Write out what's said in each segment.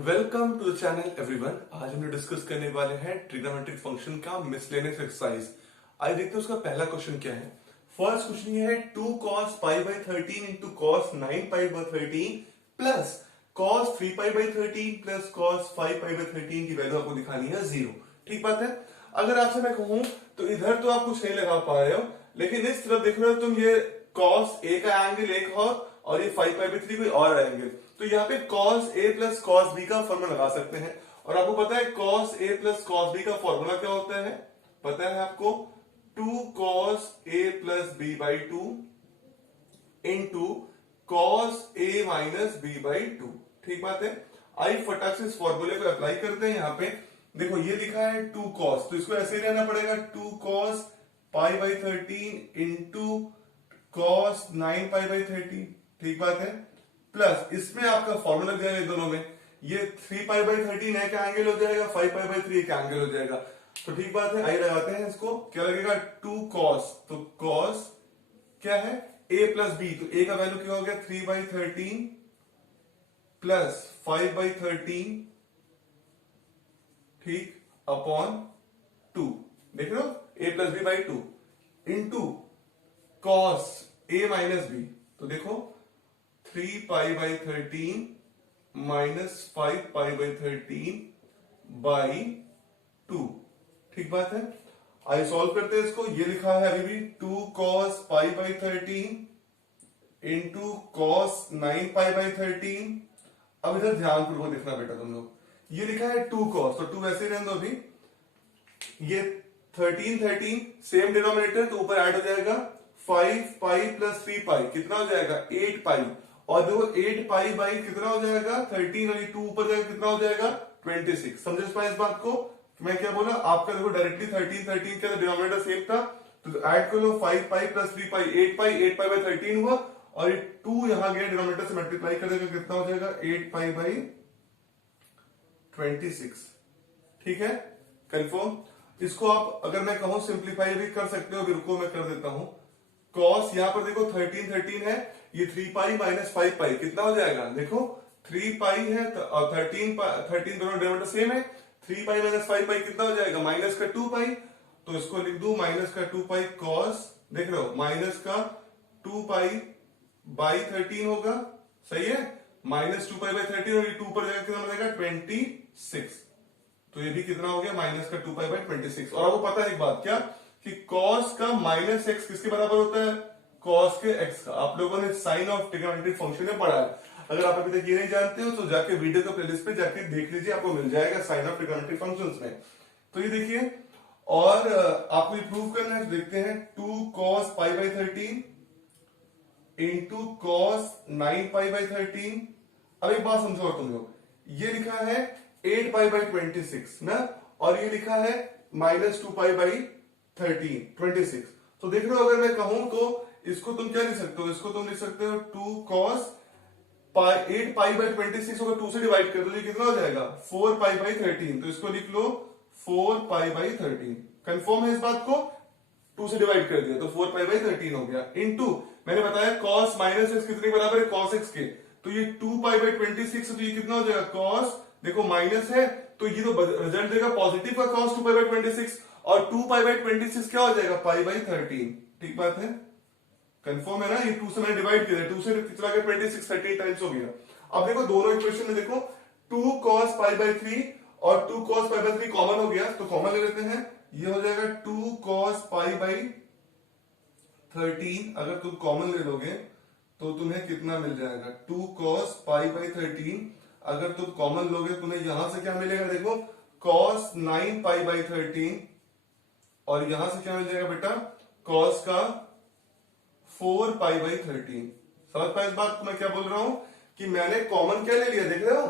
Welcome to the channel everyone. आज हम discuss करने वाले हैं ट्रिग्नोमेट्रिक फंक्शन का मिसलेनियस एक्सरसाइज। आज देखते हैं उसका पहला क्वेश्चन क्या है। फर्स्ट क्वेश्चन ये है 2 cos pi by 13 into cos 9 pi by 13 plus cos 3 pi by 13 plus cos 5 pi by 13 की वैल्यू आपको दिखानी है 0। ठीक बात है। अगर आपसे मैं कहूं तो इधर तो आप कुछ नहीं लगा पा रहे हो, लेकिन इस तरफ देख रहे हो तुम, ये कॉस ए का एंगल एक और ये 5 पाई बाई 3 कोई और एंगल, तो यहाँ पे cos a plus cos b का फॉर्मूला लगा सकते हैं। और आपको पता है cos a plus cos b का फॉर्मूला क्या होता है, पता है आपको? 2 cos a plus b by 2 into cos a minus b by 2। ठीक बात है। आई फटाक से इस फॉर्मूले को अप्लाई करते हैं। यहाँ पे देखो ये लिखा है 2 cos, तो इसको ऐसे ही रहना पड़ेगा 2 cos pi by 13 into cos 9 pi by 13। ठीक बात है। प्लस इसमें आपका फॉर्मूला दिया है दोनों में, ये 3 पाई बाई 13 है क्या एंगल हो जाएगा, 5 पाई बाई 3 का एंगल हो जाएगा। तो ठीक बात है, आइए लगाते हैं इसको। क्या लगेगा 2 cos, तो cos क्या है a प्लस b, तो a का वैल्यू क्या हो गया 3 बाई 13 प्लस 5 बाई 13, ठीक, अपॉन 2। देख रहे हो a plus b by 2 into cos a minus b, तो देखो 3 pi by 13 minus 5 pi by 13 by 2। ठीक बात है। आइए सॉल्व करते हैं इसको। ये लिखा है अभी भी 2 cos pi by 13 into cos 9 pi by 13। अब इधर ध्यानपूर्वक देखना बेटा तुम लोग, ये लिखा है 2 cos, तो 2 वैसे ही रहने दो अभी। ये 13 सेम डिनोमिनेटर, तो ऊपर ऐड हो जाएगा 5 पाई प्लस 3 पाई, कितना हो जाएगा 8 पाई। और देखो 8 पाई बाई कितना हो जाएगा 13, और 2 ऊपर जाएगा कितना हो जाएगा 26। समझ पाए इस बात को? मैं क्या बोला आपका, देखो डायरेक्टली 13 का डिनोमिनेटर सेम था, तो ऐड कर लो 5 pi plus 3 pi 8 pi by 13 हुआ, और 2 यहां गया डिनोमिनेटर से मल्टीप्लाई कर देगा, कितना हो जाएगा 8 पाई बाई 26। ठीक है, कंफर्म। इसको आप अगर मैं कहूं सिंप्लीफाई भी कर सकते हो, रुको मैं कर देता हूं। कॉस यहां पर देखो 13 है, ये 3 पाई माइनस 5 पाई कितना हो जाएगा, देखो 3 पाई है और 13 दोनों डिनोमिनेटर सेम है। 3 पाई माइनस 5 पाई कितना हो जाएगा माइनस का 2 पाई, तो इसको लिख दू माइनस का 2 पाई कॉस, देख रहे हो माइनस का 2 पाई बाई 13 होगा, सही है, माइनस 2 पाई बाई 13, और ये 2 पर जाएगा कितना बनेगा 26। तो ये भी कितना हो गया माइनस का 2 पाई बाई 26। और आपको पता है एक बात क्या, कि cos का माइनस एक्स किसके बराबर होता है, cos के x का। आप लोगों ने साइन ऑफ ट्रिग्नोमेट्रिक फंक्शन में पढ़ा है। अगर आप अभी तक ये नहीं जानते हो तो जाके वीडियो का प्लेलिस्ट पे जाके देख लीजिए, आपको मिल जाएगा साइन ऑफ ट्रिग्नोमेट्रिक फंक्शंस में। तो ये देखिए, और आपको ये प्रूव करना है, तो देखते हैं 2 cos pi by 13 into cos 9 pi by 13। अब एक बात समझो तुम लोग, ये लिखा है 8 पाई बाई 26 ना, और ये लिखा है माइनस 2 पाई बाई 26। तो देख रहे हो, अगर मैं कहूं तो इसको तुम क्या लिख सकते हो, इसको तुम लिख सकते हो 2 cos 8 पाई बाई 26 होगा, 2 से डिवाइड कर दो, ये कितना हो जाएगा 4 पाई बाई 13। तो इसको लिख लो 4 पाई बाई 13। कंफर्म है इस बात को? 2 से डिवाइड कर दिया तो 4 पाई बाई 13 हो गया। इनटू मैंने बताया cos माइनस एक्स कितने बराबर है cos x के, तो ये 2 पाई बाई 26, तो ये कितना हो जाएगा cos, देखो माइनस है तो ये तो रिजल्ट देगा पॉजिटिव का cos 2 पाई बाई 26, और 2 पाई बाई 26 क्या हो जाएगा पाई बाई 13। ठीक बात है, कंफर्म है ना? ये 2 से मैंने डिवाइड किया, 2 से कितना गया 26, 13 टाइम्स हो गया। अब देखो दोनों इक्वेशन में देखो 2 cos पाई बाई 3 और 2 cos पाई बाई 3 कॉमन हो गया, तो कॉमन ले लेते हैं, ये हो जाएगा 2 cos पाई बाई 13। अगर तुम कॉमन ले लोगे तो तुम्हें कितना मिल जाएगा 2 cos पाई बाई 13। अगर तुम कॉमन लोगे तुम्हें यहां से क्या मिलेगा, देखो cos 9 पाई बाई 13, और यहां से क्या मिल जाएगा बेटा cos का 4 पाई बाई 13। समझ पाए इस बात को मैं क्या बोल रहा हूं, कि मैंने कॉमन क्या ले लिया, देख रहे हो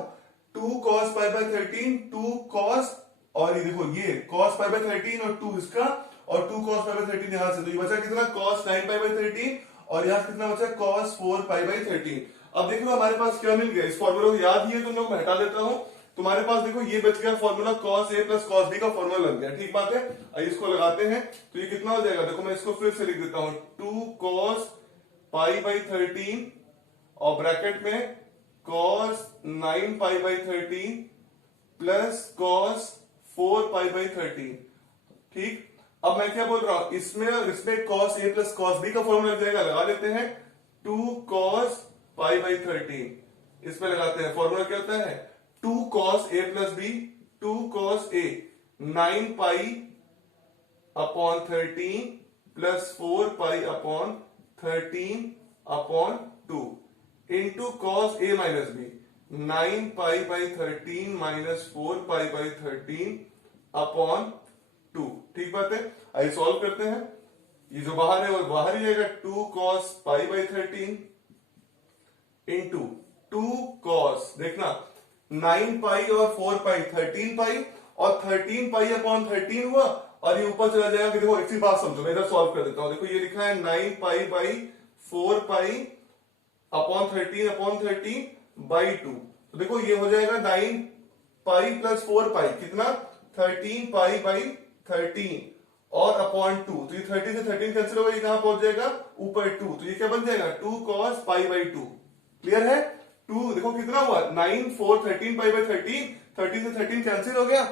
2 cos पाई बाई 13, 2 cos, और ये देखो ये cos पाई बाई 13 और 2 इसका, और 2 cos पाई बाई 13 यहां से, तो ये बचा कितना cos 9 पाई बाई 13, और यहां कितना बचा cos 4 पाई बाई 13। अब देख लो हमारे पास क्या मिल गया, इस फॉर्मूला को याद ही है तुम लोग, मैं हटा देता हूं। तुम्हारे पास देखो ये बच गया formula cos a plus cos b का फॉर्मूला लग गया। ठीक बात है, अब इसको लगाते हैं तो ये कितना हो जाएगा, देखो मैं इसको फिर से लिख देता हूं 2 cos पाई बाई 13 और ब्रैकेट में cos 9π/13 प्लस cos 4π/13। ठीक, अब मैं क्या बोल रहा हूं, इसमें और इसमें cos a plus cos b का फॉर्मूला लग जाएगा, लगा लेते हैं। 2 cos π/13 इसमें लगाते हैं। फॉर्मूला क्या होता है, 2 cos a plus b, 2 cos a 9π/13 plus 4π/13/2 into cos a minus b 9π/13 minus 4π/13/2। ठीक बात है, आइए सॉल्व करते हैं। ये जो बाहर है वो बाहर ही जाएगा, 2 cos π/13 इंटू 2 cos, देखना 9π और 4π 13π और 13π/13 हुआ, और ये ऊपर चला जाएगा कि देखो एक चीज बात समझो, मैं इधर सॉल्व कर देता हूं। देखो ये लिखा है 9π/4π/13/2, तो देखो ये हो जाएगा 9π प्लस 4π कितना, 13π/13 और अपॉन 2, तो ये 30 से 13 कैंसिल होगा, ये कहां पहुंच जाएगा, ऊपर 2, तो ये क्या बन जाएगा 2 cos π/2। क्लियर है, 2 देखो कितना हुआ 9 4 13π/13, 30 से 13 कैंसिल हो गया,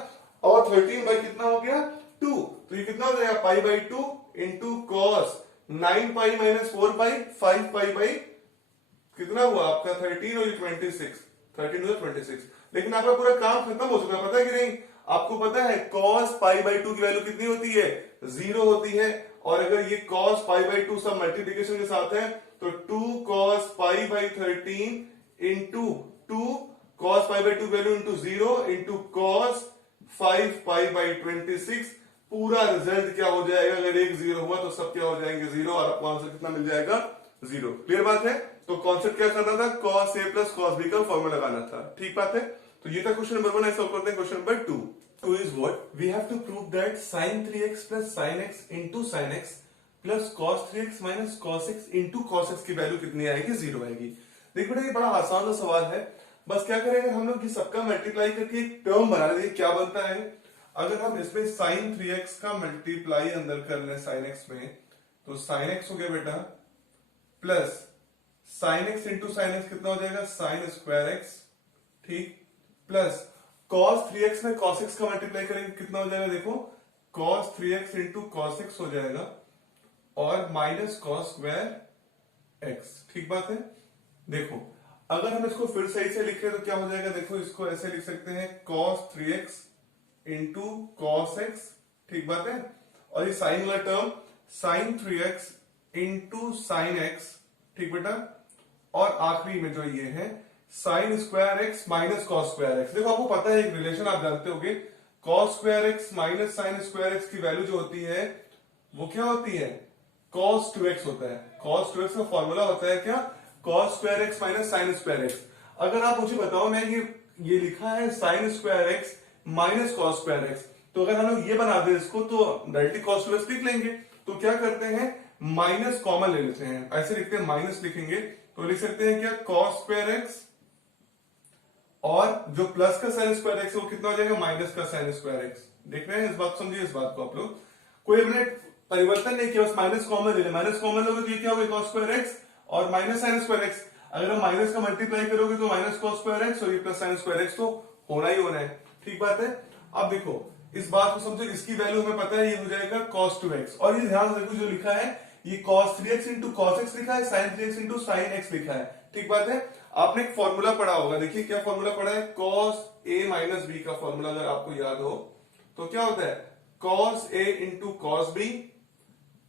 और 13 बाई कितना हो गया 2, तो ये कितना हो जाएगा π/2 इंटू cos 9π माइनस 4π 5π कितना हुआ आपका 13 और ये 26, 13 और 26। लेकिन आपका पूरा काम खत्म हो चुका है, पता है कि नहीं, आपको पता है cos π/2 की वैल्यू कितनी होती है, 0 होती है, और अगर ये cos π/2 सब मल्टीप्लीकेशन के साथ है तो 2 cos π/13 into 2 cos π/2 value into 0 into cos 5π/26, पूरा रिजल्ट क्या हो जाएगा, अगर एक 0 हुआ तो सब क्या हो जाएंगे 0, और आपको आंसर कितना मिल जाएगा 0। क्लियर बात है, तो कॉन्सेप्ट क्या करना था, cos a plus cos b का फॉर्मूला लगाना था। ठीक बात है, तो ये था क्वेश्चन नंबर 1। सॉल्व करते हैं question number 2। 2 is what? We have to prove that sin 3x plus sin x into sin x plus cos 3x minus cos x into cos x की वैल्यू कितनी आएगी, 0 आएगी। देखो बेटा ये बड़ा आसान सा सवाल है, बस क्या करेंगे हम लोग कि सबका मल्टीप्लाई करके एक टर्म बना लेंगे, क्या बनता है, अगर हम इसमें sin 3x का मल्टीप्लाई अंदर कर लें sin x में, तो sin x हो गया बेटा plus sin x into sin x कितना हो जाएगा sin स्क्वायर x, ठीक, प्लस cos 3x में cos x का मल्टीप्लाई करेंगे कितना हो जाएगा, देखो cos 3x into cos x हो जाएगा, और माइनस cos स्क्वायर x। ठीक बात है, देखो अगर हम इसको फिर सही से लिखें तो क्या हो जाएगा, देखो इसको ऐसे लिख सकते हैं cos 3x into cos x। ठीक बात है, और ये साइन वाला term sin 3x into sine x। ठीक बेटा, और आखिरी में जो ये है sign square x minus cos square x। देखो आपको पता है एक रिलेशन आप जानते होंगे, cos square x minus sign square x की वैल्यू जो होती है वो क्या होती है, cos 2x होता है। cos 2x का फॉर्मूला होता है क्या, cos square x minus sign square x। अगर आप मुझे बताओ, मैं ये लिखा है sign square x minus cos square x, तो अगर हम लोग ये बना दे इसको तो डायरेक्टली cos 2x लिख लेंगे। तो क्या करते हैं, माइनस कॉमन ले लेते हैं, ऐसे लिखते हैं, माइनस लिखेंगे तो लिख सकते हैं क्या cos स्क्वायर x, और जो प्लस का साइन स्क्वायर x है वो कितना हो जाएगा माइनस का साइन स्क्वायर x। देख रहे हैं, इस बात समझिए, इस बात को आप लोग कोई हमने परिवर्तन नहीं किया, बस माइनस कॉमन ले लिया, माइनस कॉमन लोगे तो ये क्या होगा cos स्क्वायर x और माइनस साइन स्क्वायर x। अगर हम माइनस का मल्टीप्लाई करोगे तो माइनस cos स्क्वायर x और ये प्लस साइन स्क्वायर x, तो होना ही होना है। ठीक बात है, अब देखो इस बात को समझो, इसकी वैल्यू हमें पता है ये हो जाएगा cos 2x, और ये ध्यान रखो जो लिखा है ये cos 3x into cos x लिखा है, sin 3x into sin x लिखा है। ठीक बात है, आपने एक फॉर्मूला पढ़ा होगा, देखिए क्या फॉर्मूला पढ़ा है, cos a माइनस b का फॉर्मूला अगर आपको याद हो तो क्या होता है, cos a into cos b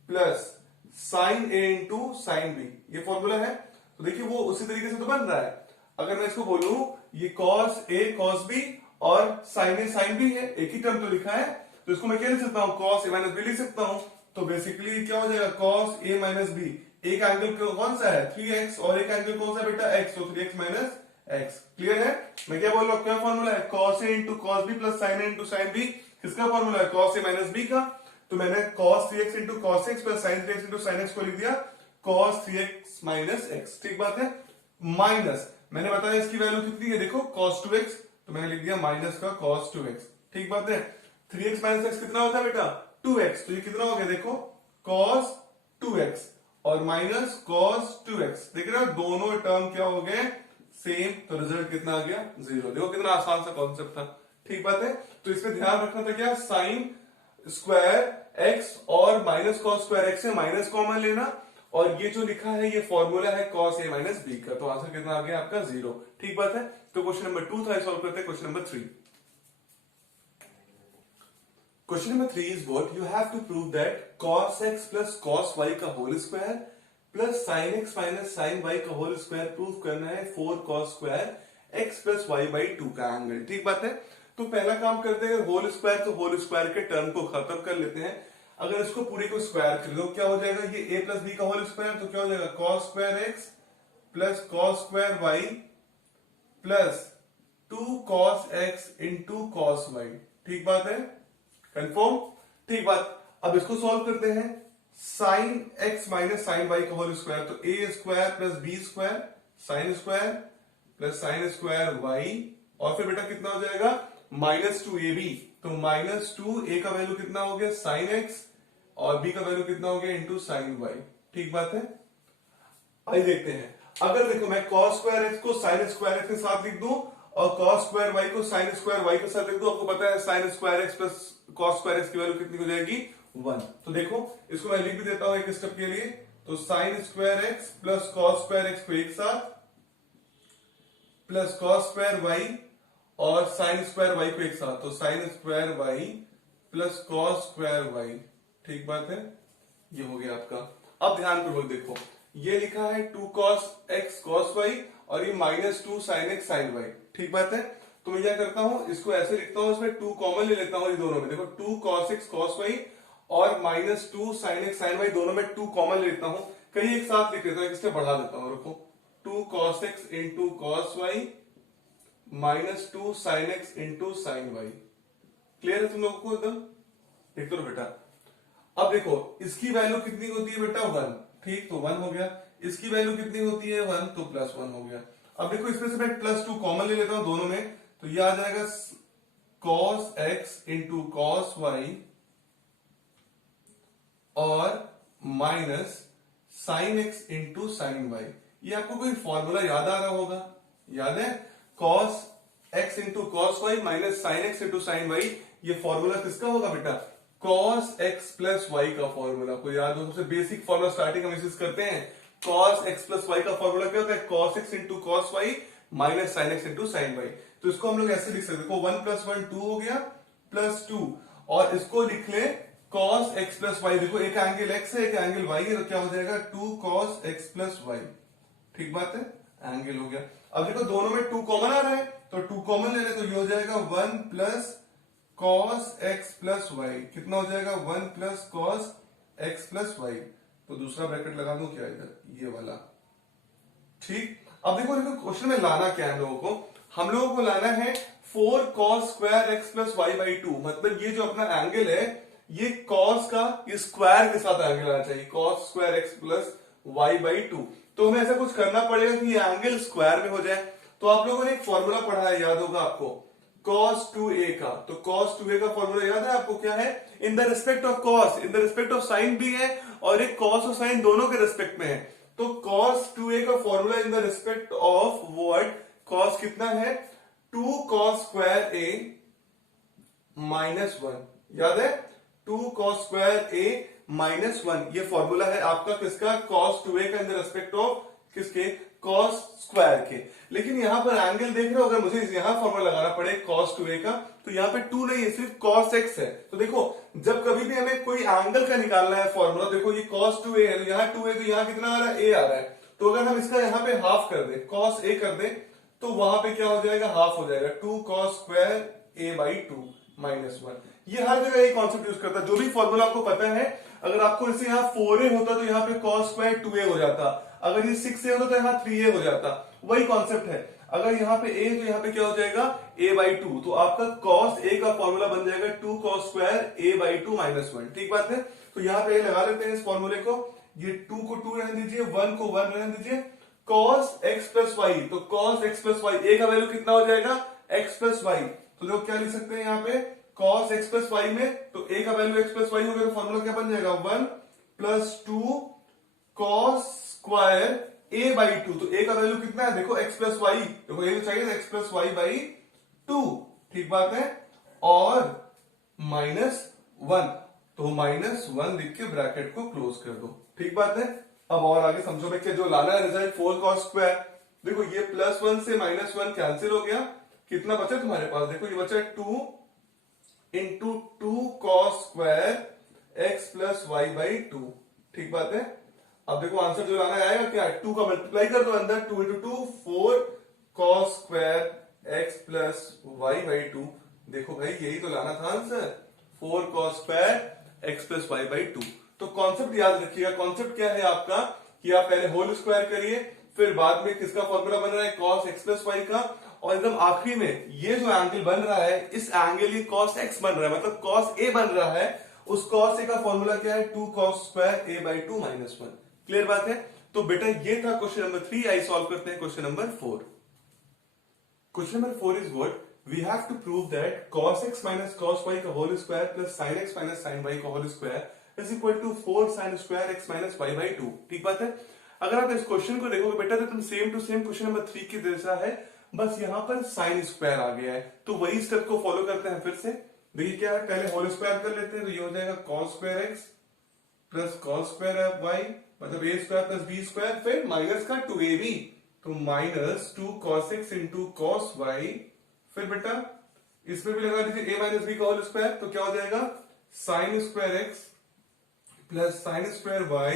plus sin a into sin b, ये फॉर्मूला है। तो देखिए वो उसी तरीके से तो बन रहा है। अगर मैं इसको बोलूं ये cos a cos b और sin a sin b है, एक ही टर्म तो लिखा है, तो इसको मैं क्या लिख सकता हूं, cos a माइनस b लिख सकता हूं। तो बेसिकली क्या हो जाएगा cos a माइनस b, एक एंगल कौन सा है 3x और एक एंगल कौन सा बेटा x, तो 3x माइनस x। क्लियर है, मैं क्या बोल रहा हूं, क्या फॉर्मूला है cos a into cos b plus sin a into sin b, किसका फॉर्मूला है cos a माइनस b का, तो मैंने cos 3x into cos x plus sin 3x into sin x को लिख दिया cos 3x माइनस x। ठीक बात है, माइनस मैंने बताया इसकी वैल्यू कितनी है, देखो cos 2x, तो मैंने लिख दिया माइनस का cos 2x। ठीक बात है, 3x माइनस x कितना होता है बेटा 2x, तो ये कितना हो गया देखो cos 2x और माइनस cos 2x। देख रहे हो दोनों टर्म क्या हो गए सेम, तो रिजल्ट कितना आ गया 0। देखो कितना आसान सा कॉन्सेप्ट था, ठीक बात है। तो इसमें ध्यान रखना था क्या, साइन स्क्वायर एक्स और माइनस कॉस स्क्वायर एक्स से माइनस कॉमन लेना, और ये जो लिखा है ये फॉर्मूला है कॉस ए माइनस बी का, तो आंसर कितना आ गया आपका 0, ठीक बात है। तो क्वेश्चन नंबर 2 था, सॉल्व करते हैं question number 3। Question number 3 is what you have to prove that cos x plus cos y का whole square plus sin x minus sin y का होल स्क्वायर प्रूव करना है 4 cos square x plus y by 2 का angle, ठीक बात है। तो पहला काम करते हैं, होल स्क्वायर तो होल स्क्वायर के टर्म को खत्म कर लेते हैं। अगर इसको पूरे को स्क्वायर कर दो क्या हो जाएगा, ये a प्लस बी का होल स्क्वायर, तो क्या हो जाएगा cos square x plus cos square y plus 2 cos x into cos y, ठीक बात है, कंफर्म, ठीक बात। अब इसको सॉल्व करते हैं, sine x minus sine y का होल स्क्वायर, तो a square plus b square sine square plus sine square Y, और फिर बेटा कितना हो जाएगा माइनस 2ab, तो माइनस 2 ए का वैल्यू कितना हो गया साइन एक्स और बी का वैल्यू कितना हो गया इंटू साइन वाई, ठीक बात है। आइए देखते हैं, अगर देखो मैं cos स्क्वायर एक्स को साइन स्क्वायर एक्स के साथ लिख दूं और cos स्क्वायर वाई को साइन स्क्वायर वाई के साथ लिख दूं, आपको पता है sign square X plus cos square x की वैल्यू कितनी हो जाएगी 1। तो देखो इसको मैं लिख भी देता हूं एक स्टेप के लिए, तो sine square X plus cos square X को एक साथ प्लस cos स्क्वायर वाई और साइन स्क्वायर वाई को एक साथ, तो sine square Y plus cos square Y, ठीक बात है, ये हो गया आपका। अब ध्यान पूर्वक देखो, ये लिखा है 2 cos x cos y और ये minus 2 sin x sin y, ठीक बात है। तो मैं क्या करता हूं, इसको ऐसे लिखता हूं, इसमें 2 कॉमन ले लेता हूं, ये दोनों में देखो 2 cos x cos y और minus 2 sin x sin y, दोनों में 2 कॉमन ले लेता हूं, कहीं एक साथ लिख लेता हूं, इससे बढ़ा देता हूं, रुको 2 cos x into cos y minus 2 sin x into sin y, clear है तुम लोगों को एकदम, देख दो बेटा। अब देखो इसकी वैल्यू कितनी होती है बेटा 1, ठीक, तो 1 हो गया, इसकी वैल्यू कितनी होती है 1, तो प्लस 1 हो गया। अब देखो इसमें से मैं प्लस 2 कॉमन ले लेता हूं दोनों में, तो ये आ जाएगा cos x into cos y और minus sin x into sin y। ये आपको कोई फॉर्मूला याद आ रहा होगा, याद है, cos x into cos y minus sin x into sin y, ये फॉर्मूला किसका होगा बेटा, cos x प्लस y का फॉर्मूला, को याद हो, सबसे बेसिक फॉर्मूला स्टार्टिंग हम इसे करते हैं, cos x प्लस y का फॉर्मूला क्या होता है, cos x into cos y minus sin x into sin y। तो इसको हम लोग ऐसे लिख सकते हैं, 1 प्लस 1 2 हो गया प्लस 2, और इसको लिख ले cos x प्लस y, देखो एक एंगल x है एक एंगल y है, तो क्या हो जाएगा 2 cos x प्लस y, ठीक बात है, एंगल हो गया। अब देखो दोनों में 2 कॉमन आ रहा है, तो 2 कॉमन ले ले, तो ये हो जाएगा 1 plus cos x plus Y, कितना हो जाएगा 1 plus cos x plus Y, तो दूसरा ब्रैकेट लगा दूं क्या इधर, ये वाला, ठीक। अब देखो देखो क्वेश्चन में लाना क्या है हम लोगों को लाना है 4 cos square x plus Y by 2, मतलब ये जो अपना एंगल है ये cos का स्क्वायर के साथ एंगल आना चाहिए, cos square x plus Y by 2। तो हमें ऐसा कुछ करना पड़ेगा कि ये एंगल स्क्वायर में हो जाए। तो आप लोगों ने एक फॉर्मूला पढ़ा है, याद होगा आपको, cos 2a का, तो cos 2a का फॉर्मूला याद है आपको क्या है, in the respect of cos, in the respect of sin भी है और एक cos और sin दोनों के रिस्पेक्ट में है। तो cos 2a का formula in the respect of what, cos कितना है 2 cos स्क्वायर a माइनस 1, याद है 2 cos स्क्वायर a माइनस 1, ये फॉर्मूला है आपका किसका, cos 2a का इन द रिस्पेक्ट ऑफ किसके, cos स्क्वायर के। लेकिन यहां पर एंगल देख रहे हो, अगर मुझे यहां फॉर्मूला लगाना पड़े cos 2a का, तो यहां पे 2 नहीं है, सिर्फ cos x है। तो देखो जब कभी भी हमें कोई एंगल का निकालना है फॉर्मूला, देखो ये cos 2a है, यहाँ 2 है, तो यहाँ कितना आ रहा है a आ रहा है, तो अगर हम इसका यहाँ पे हाफ कर दे, cos a कर दे, तो वहां पे क्या हो जाएगा, हाफ हो जाएगा, 2 cos square a by 2 minus 1। ये हर जगह ये कॉन्सेप्ट यूज करता है, जो भी फॉर्मूला आपको पता है, अगर आपको इसे यहाँ 4a होता तो यहाँ पे cos स्क्वायर 2a हो जाता, अगर ये 6a होता तो यहाँ 3a हो जाता, वही कॉन्सेप्ट है। अगर यहाँ पे a तो यहाँ पे क्या हो जाएगा a बाई 2, तो आपका cos a का फॉर्मूला बन जाएगा 2 cos square a by 2 minus 1, ठीक बात है। तो यहाँ पे लगा लेते हैं इस फॉर्मूले को, ये 2 को 2 रहने दीजिए, 1 को 1 रहने दीजिए, cos x प्लस वाई, तो cos x plus Y, a का वैल्यू कितना हो जाएगा x प्लस वाई, तो जो क्या लिख सकते हैं यहाँ पे cos x प्लस वाई में, तो a का वैल्यू x प्लस वाई हो गया, तो फॉर्मूला क्या बन जाएगा 1 plus 2 cos square a by two, तो a का वैल्यू कितना है देखो x प्लस वाई, देखो ये तो चाहिए x plus Y by two, ठीक बात है, और -1, तो -1 लिख के ब्रैकेट को क्लोज कर दो, ठीक बात है। अब और आगे समझो मैं, क्या जो लाना है रिजल्ट 4 cos स्क्वायर, देखो ये +1 से -1 कैंसिल हो गया, कितना बचा तुम्हारे पास, देखो ये बचा 2 into 2 cos square x plus Y by two, ठीक बात है। अब देखो आंसर जो लाना आएगा क्या, 2 का मल्टीप्लाई कर दो अंदर, 2 into 2 4 cos square x plus Y by two, देखो भाई यही तो लाना था answer, 4 cos square x plus Y by two. तो कॉन्सेप्ट याद रखिएगा, कॉन्सेप्ट क्या है आपका कि आप पहले होल स्क्वायर करिए, फिर बाद में किसका फॉर्मूला बन रहा है cos x प्लस वाई का, और एकदम आखिरी में ये जो एंगल बन रहा है, इस एंगल ये cos x बन रहा है, मतलब cos a बन रहा है, उस cos a का फॉर्मूला क्या है 2 cos square a by to -1। Clear बात है। तो बेटा ये था क्वेश्चन नंबर 3, आई सॉल्व करते हैं question number 4। Question number 4 is what, we have to prove that cos x minus cos y का whole square plus sin x minus sin y का whole square is equal to 4 sin square x minus y by two, ठीक बात है। अगर आप इस question को देखोगे बेटा तो तुम same to same question number 3 की जैसा है, बस यहां पर sin स्क्वायर आ गया है, तो वही स्टेप को फॉलो करते हैं फिर से। देखिए क्या है, पहले होल स्क्वायर कर लेते हैं, तो ये हो जाएगा cos square x plus cos square y, मतलब a square plus b square, फिर माइनस का 2ab, तो -2 cos x into cos y, फिर बेटा इसमें भी लगा दीजिए a माइनस b का होल स्क्वायर, तो क्या हो जाएगा sin square x plus sin square y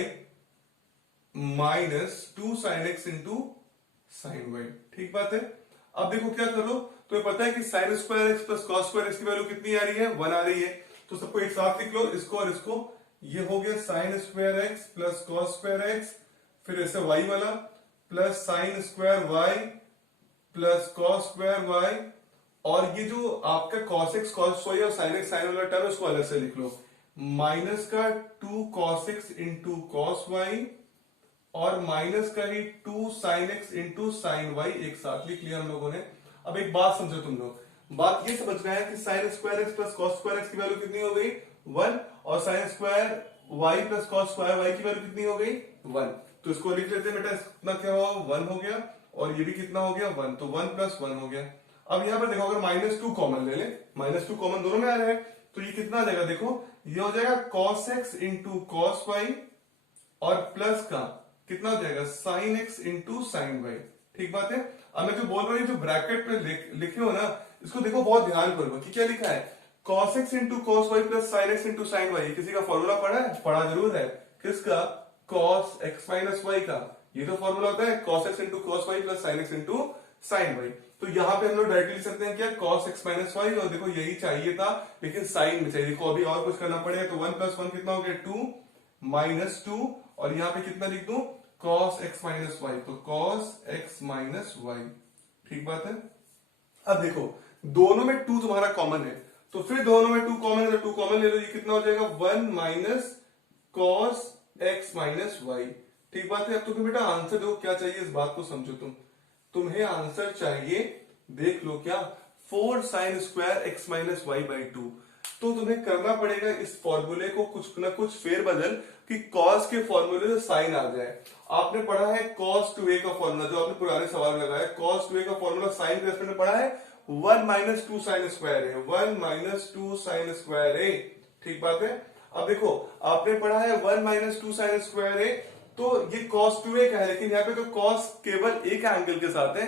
-2 sin x into sin y, ठीक बात है। अब देखो क्या करो, तो पता है कि sin square x plus cos square x की वैल्यू कितनी आ रही है, 1 आ रही है, तो सबको एक साथ लिख लो, इसको और इसको, ये हो गया sin square x plus cos square x, फिर ऐसे y वाला plus sin square y plus cos square y, और ये जो आपका cos x cos y और sin x sin वाला टर्म उसको अलग से लिख लो, माइनस का 2 cos x into cos y और माइनस का ही 2 sin x into sin y एक साथ लिख लिया हम लोगों ने। अब एक बात समझो तुम लोग, बात ये समझना है कि sin square x plus cos square x की वैल्यू कितनी हो गई 1, और sin square y plus cos square y की वैल्यू कितनी हो गई 1, तो इसको लिख लेते हैं बेटा, इतना क्या हुआ 1 हो गया, और ये भी कितना हो गया 1, तो 1 प्लस 1 हो गया। अब यहां पर देखो अगर -2 कॉमन ले ले, -2 कॉमन दोनों में आ रहा है, तो ये कितना आ जाएगा, देखो ये हो जाएगा cos x into cos y, और प्लस का कितना हो जाएगा sin x into sin y, ठीक बात है। अब मैं जो बोल रहा हूं जो ब्रैकेट पे लिखे हो ना, इसको देखो बहुत ध्यान करो कि क्या लिखा है, cos x into cos y plus sin x into sin y, किसी का फॉर्मूला पढ़ा है, पढ़ा जरूर है, किसका cos x माइनस y का, ये तो फॉर्मूला होता है cos x into cos y plus sin x into sin y, तो यहाँ पे हम लोग डायरेक्टली लिख सकते हैं क्या cos x माइनस y, और देखो यही चाहिए था लेकिन साइन में चाहिए, देखो अभी और कुछ करना पड़ेगा, तो 1 प्लस 1 कितना हो गया 2 -2, और यहाँ पे कितना लिख दूं cos x माइनस वाई, तो cos x माइनस वाई, ठीक बात है। अब देखो दोनों में 2 तुम्हारा कॉमन है, तो फिर दोनों में 2 कॉमन है, तो 2 कॉमन ले लो, ये कितना हो जाएगा 1 minus cos x minus Y, ठीक बात है। अब तुम्हें बेटा आंसर देखो क्या चाहिए, इस बात को समझो, तुम्हें आंसर चाहिए, देख लो क्या 4 sin square x minus Y by two, तो तुम्हें करना पड़ेगा इस फॉर्मूले को कुछ ना कुछ फेरबदल कि cos के फॉर्मूले से साइन आ जाए। आपने पढ़ा है cos 2a का फॉर्मूला, जो आपने पुराने सवाल में लगाया, cos 2a का फॉर्मूला साइन के रेस्पेक्ट में पढ़ा है 1 माइनस 2 साइन स्क्वायर है, 1 माइनस 2 साइन स्क्वायर है, ठीक बात है। अब देखो आपने पढ़ा है 1 माइनस 2 साइन स्क्वायर है, तो ये cos 2a का है, लेकिन यहाँ पे तो cos केवल एक एंगल के साथ है,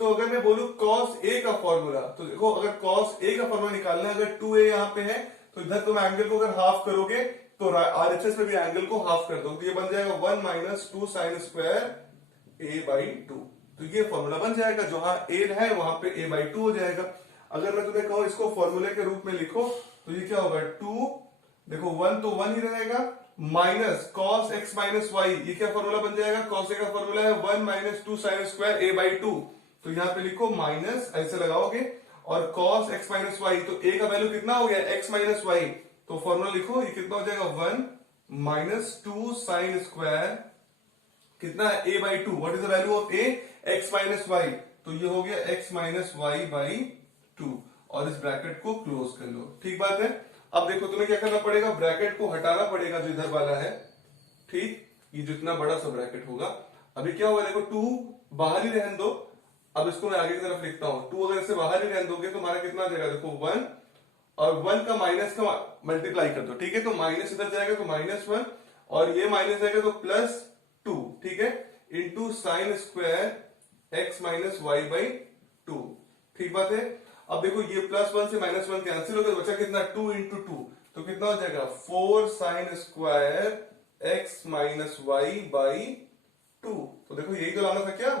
तो अगर मैं बोलूं cos a का फॉर्मूला, तो देखो अगर cos a का फॉर्मूला निकालना है, अगर 2a यहाँ पे है, तो इधर तुम एंगल को अगर हाफ करोगे तो RHS में भी एंगल को हाफ कर दो, तो ये बन जाएगा 1 minus 2 sine square a by two, तो ये फॉर्मूला बन जाएगा, जहां a है वहां पे a बाई टू हो जाएगा। अगर मैं तुम्हें कहूं इसको फॉर्मूले के रूप में लिखो, तो ये क्या होगा 2, देखो 1 तो 1 ही रहेगा, minus cos x minus Y, ये क्या फॉर्मूला बन जाएगा, cos a का फॉर्मूला है 1 minus 2 sine square a by two, तो यहाँ पे लिखो माइनस, ऐसे लगाओगे, और cos x माइनस वाई, तो a का वैल्यू कितना हो गया x माइनस वाई, तो फॉर्मूला लिखो, ये कितना हो जाएगा 1 माइनस 2 साइन स्क्वायर कितना है a by two, what is the value of a x minus Y, तो ये हो गया x minus Y by two, और इस ब्रैकेट को क्लोज कर लो, ठीक बात है। अब देखो तुम्हें क्या करना पड़ेगा, ब्रैकेट को हटाना पड़ेगा जो इधर वाला है, ठीक, ये जितना बड़ा सा ब्रैकेट होगा, अभी क्या होगा देखो, 2 बाहर ही रहने दो, अब इसको मैं आगे की तरफ लिखता हूं, 2 अगर इसे बाहर ही रहने दोगे तो हमारा कितना आ जाएगा देखो 1, और 1 का माइनस का मल्टीप्लाई कर दो, ठीक है, तो माइनस इधर जाएगा तो -1, और ये माइनस जाएगा तो +2, ठीक है, into sine square x minus Y by 2, ठीक बात है। अब देखो ये +1 से -1 कैंसिल हो गया, बचा कितना 2 इंटू 2, तो कितना हो जाएगा 4 sine square x minus Y by 2, तो देखो यही तो लाना था क्या,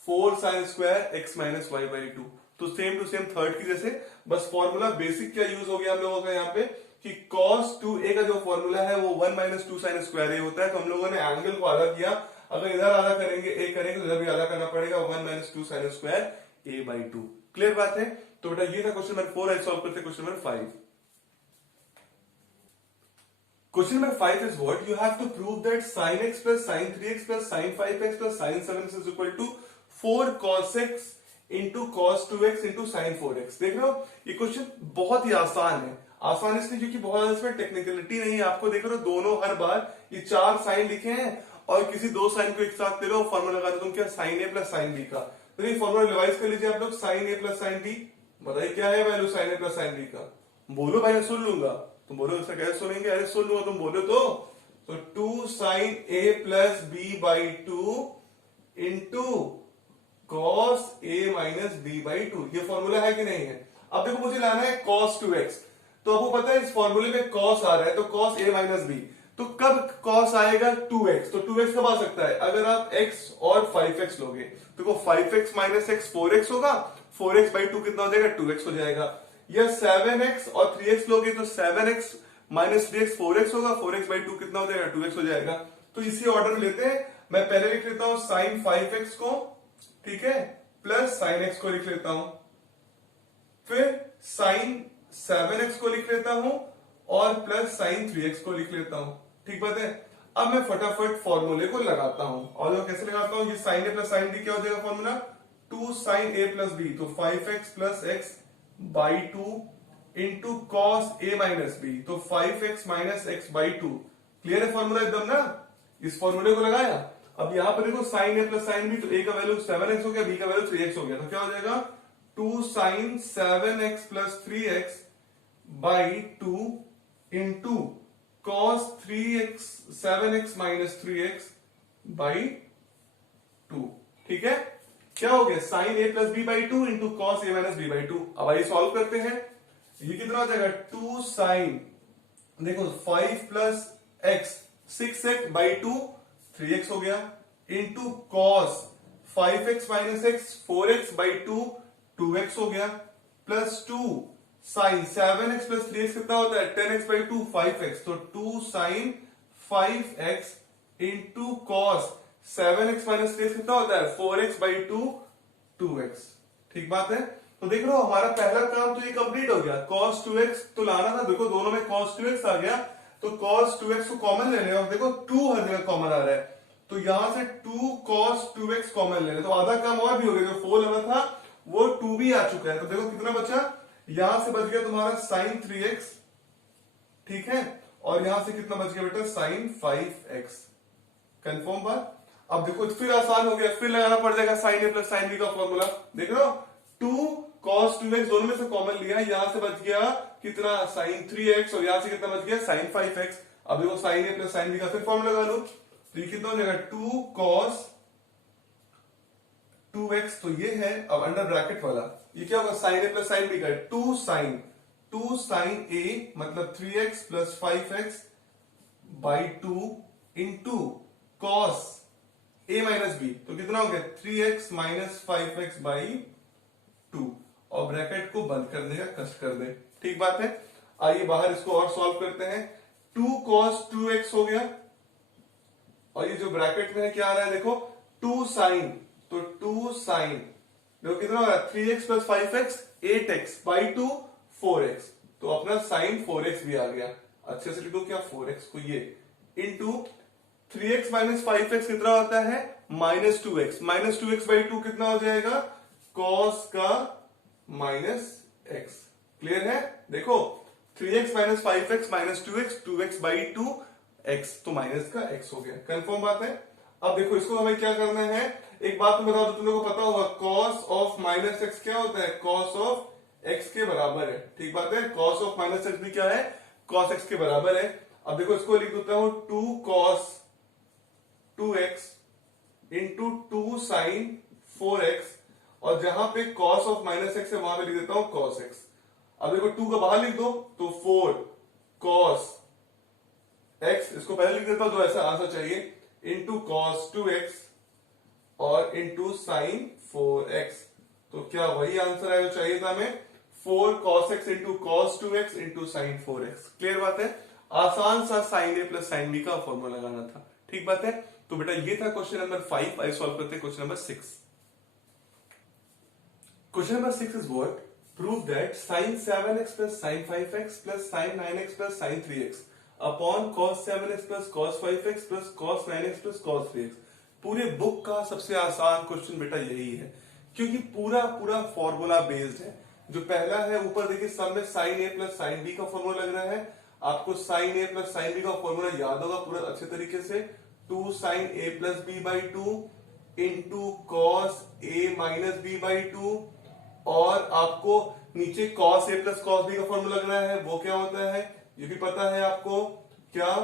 4 sine square x minus Y by 2। तो सेम टू सेम थर्ड की जैसे, बस फॉर्मूला बेसिक क्या यूज हो गया हम लोगों का यहाँ पे कि cos 2a का जो फॉर्मूला है वो 1 माइनस 2 साइन स्क्वायर ए होता है, तो हम लोगों ने एंगल को आधा किया, अगर इधर आधा करेंगे ए करेंगे तो इधर भी आधा करना पड़ेगा, 1 minus 2 sine square A by 2। Clear बात है। तो बेटा ये था क्वेश्चन नंबर 4, सॉल्व करते question number 5। Question number 5 is what? You have to prove that sin x plus sin 3x plus sin 5x plus sin 7x is equal to 4 cos x into cos 2x into sin 4x। देख रहे हो ये question बहुत ही आसान है, आसान इसलिए क्योंकि बहुत इसमें टेक्निकलिटी नहीं है। आपको देख रहे हो दोनों हर बार ये 4 साइन लिखे हैं और किसी 2 साइन को एक साथ ले लो, फॉर्मूला लगा दो तुम क्या, sin a plus sin b का। तो ये फॉर्मूला रिवाइज कर लीजिए आप लोग, sin a plus sin b, बताइए क्या है value sin a plus sin b का, बोलो भाई मैं सुन लूंगा, तुम बोलो इसका कैसे सुनेंगे, अरे सुन लूंगा तुम बोलो तो 2 sine a plus B by 2 into cos a minus B by 2, ये फॉर्मूला है कि नहीं है। अब देखो मुझे लाना है cos 2x, तो आपको पता है इस फॉर्मूले में cos आ रहा है, तो cos a माइनस b, तो कब cos आएगा 2x, तो 2x कब आ सकता है, अगर आप x और 5x लोगे, देखो 5x माइनस x 4x होगा, 4x बाई 2 कितना हो जाएगा 2x हो जाएगा, या 7x और 3x लोगे तो 7x माइनस 3x 4x होगा, 4x बाई 2 कितना हो जाएगा 2x हो जाएगा। तो इसी ऑर्डर में लेते हैं, मैं पहले लिख लेता हूं साइन 5x को, ठीक है, प्लस साइन x को लिख लेता हूं, फिर साइन 7x को लिख लेता हूं और प्लस साइन 3x को लिख लेता हूं, ठीक बात है। अब मैं फटाफट फॉर्मूले को लगाता हूं, और कैसे लगाता हूं, ये sine a plus sine b क्या हो जाएगा formula, 2 sine a plus b, तो 5x plus x by 2 into cos a minus B, तो 5x minus X by 2। Clear है फॉर्मूला एकदम ना, इस फॉर्मूले को लगाया। अब यहां पर देखो sine a plus sine b, तो a का वैल्यू 7x हो गया, b का वैल्यू 3x हो गया, तो क्या हो जाएगा 2 sine 7x plus 3x by 2 into cos 3x 7x minus 3x by 2, ठीक है। क्या हो गया sine a plus B by 2 into cos a minus B by 2। अब आइए सॉल्व करते हैं, ये कितना हो जाएगा 2 साइन, देखो 5 plus x 6x by 2 3x हो गया, into cos 5x minus x 4x by 2 2x हो गया, plus 2 sine 7x plus 3x कितना होता है 10x बाई 2 5x, तो 2 sign 5x into cos 7x minus 3x कितना होता है 4x बाई 2 2x, ठीक बात है। तो देख रहे हो हमारा पहला काम तो ये कंप्लीट हो गया, cos 2x तो लाना था, देखो दोनों में cos 2x आ गया, तो cos 2x को कॉमन ले लें, और देखो 2 हर जगह कॉमन आ रहा है, तो यहां से 2 cos 2x कॉमन ले लें, तो आधा काम और भी हो गया, जो 4 लेना था वो 2 भी आ चुका है, तो देखो कितना बचा, यहां से बच गया तुम्हारा sin 3x, ठीक है, और यहां से कितना बच गया बेटा sin 5x, कंफर्म बात। अब देखो फिर आसान हो गया, फिर लगाना पड़ जाएगा sin a plus sin b का फॉर्मूला, देख रहे हो 2 cos 2x दोनों में से कॉमन लिया, यहां से बच गया कितना sin 3x, और यहां से कितना बच गया sin 5x। अब देखो sin a plus sin b का फिर फॉर्मूला लगा लो, तो ये कितना हो जाएगा 2 cos 2x, तो ये है, अब अंडर ब्रैकेट वाला ये क्या होगा sin a plus sin b का 2 sin a मतलब 3x plus 5x by 2 into cos a minus B, तो कितना हो गया 3x माइनस 5x बाई 2, और ब्रैकेट को बंद करने का कष्ट कर दे, ठीक बात है। आइए बाहर इसको और सॉल्व करते हैं, 2 cos 2x हो गया, और ये जो ब्रैकेट में है क्या आ रहा है देखो 2 साइन, तो 2 साइन देखो कितना हो रहा है 3x plus 5x 8x by 2 4x, तो अपना साइन 4x भी आ गया, अच्छे से लिखो क्या 4x को ये, इंटू 3x माइनस 5x कितना होता है minus 2x, minus 2x by 2 कितना हो जाएगा cos का माइनस x। क्लियर है, देखो 3x minus 5x minus 2x 2x by 2x, तो माइनस का x हो गया, कंफर्म बात है। अब देखो इसको हमें क्या करना है, एक बात मैं बता दूं, तुम लोगों को पता होगा कॉस ऑफ माइनस एक्स क्या होता है, कॉस ऑफ एक्स के बराबर है। ठीक बात है, कॉस ऑफ माइनस एक्स भी क्या है, कॉस एक्स के बराबर है। अब देखो इसको लिख देता हूं 2 cos 2x into 2 sign 4x, और जहां पे कॉस ऑफ माइनस एक्स है वहां पे लिख देता हूं कॉस एक्स। अब देखो 2 का बाहर लिख दो तो 4 कॉस एक्स, इसको पहले लिख देता हूं तो ऐसा आंसर चाहिए, इंटू कॉस 2x और इंटू साइन 4x। तो क्या वही आंसर है जो चाहिए था हमें, 4 cos x into cos 2x into sine 4x। Clear बात है, आसान सा sign A plus sine B का फॉर्मूला लगाना था। ठीक बात है, तो बेटा ये था क्वेश्चन नंबर 5। आइए सॉल्व करते हैं question number 6। Question number 6 is what, prove that sin 7x plus sin 5x plus sin 9x plus sin 3x upon cos 7x plus cos 5x plus cos 9x plus cos 3x। पूरे book का सबसे आसान question बेटा यही है, क्योंकि पूरा पूरा फॉर्मूला बेस्ड है। जो पहला है ऊपर देखिए, सब में sin a plus sin b का फॉर्मूला लग रहा है। आपको sin a plus sin b का फॉर्मूला याद होगा पूरा अच्छे तरीके से, 2 sin a plus b by 2 into cos a minus b by 2, और आपको नीचे cos a plus cos b का फॉर्मूला लगना है, वो क्या होता है ये भी पता है आपको, क्या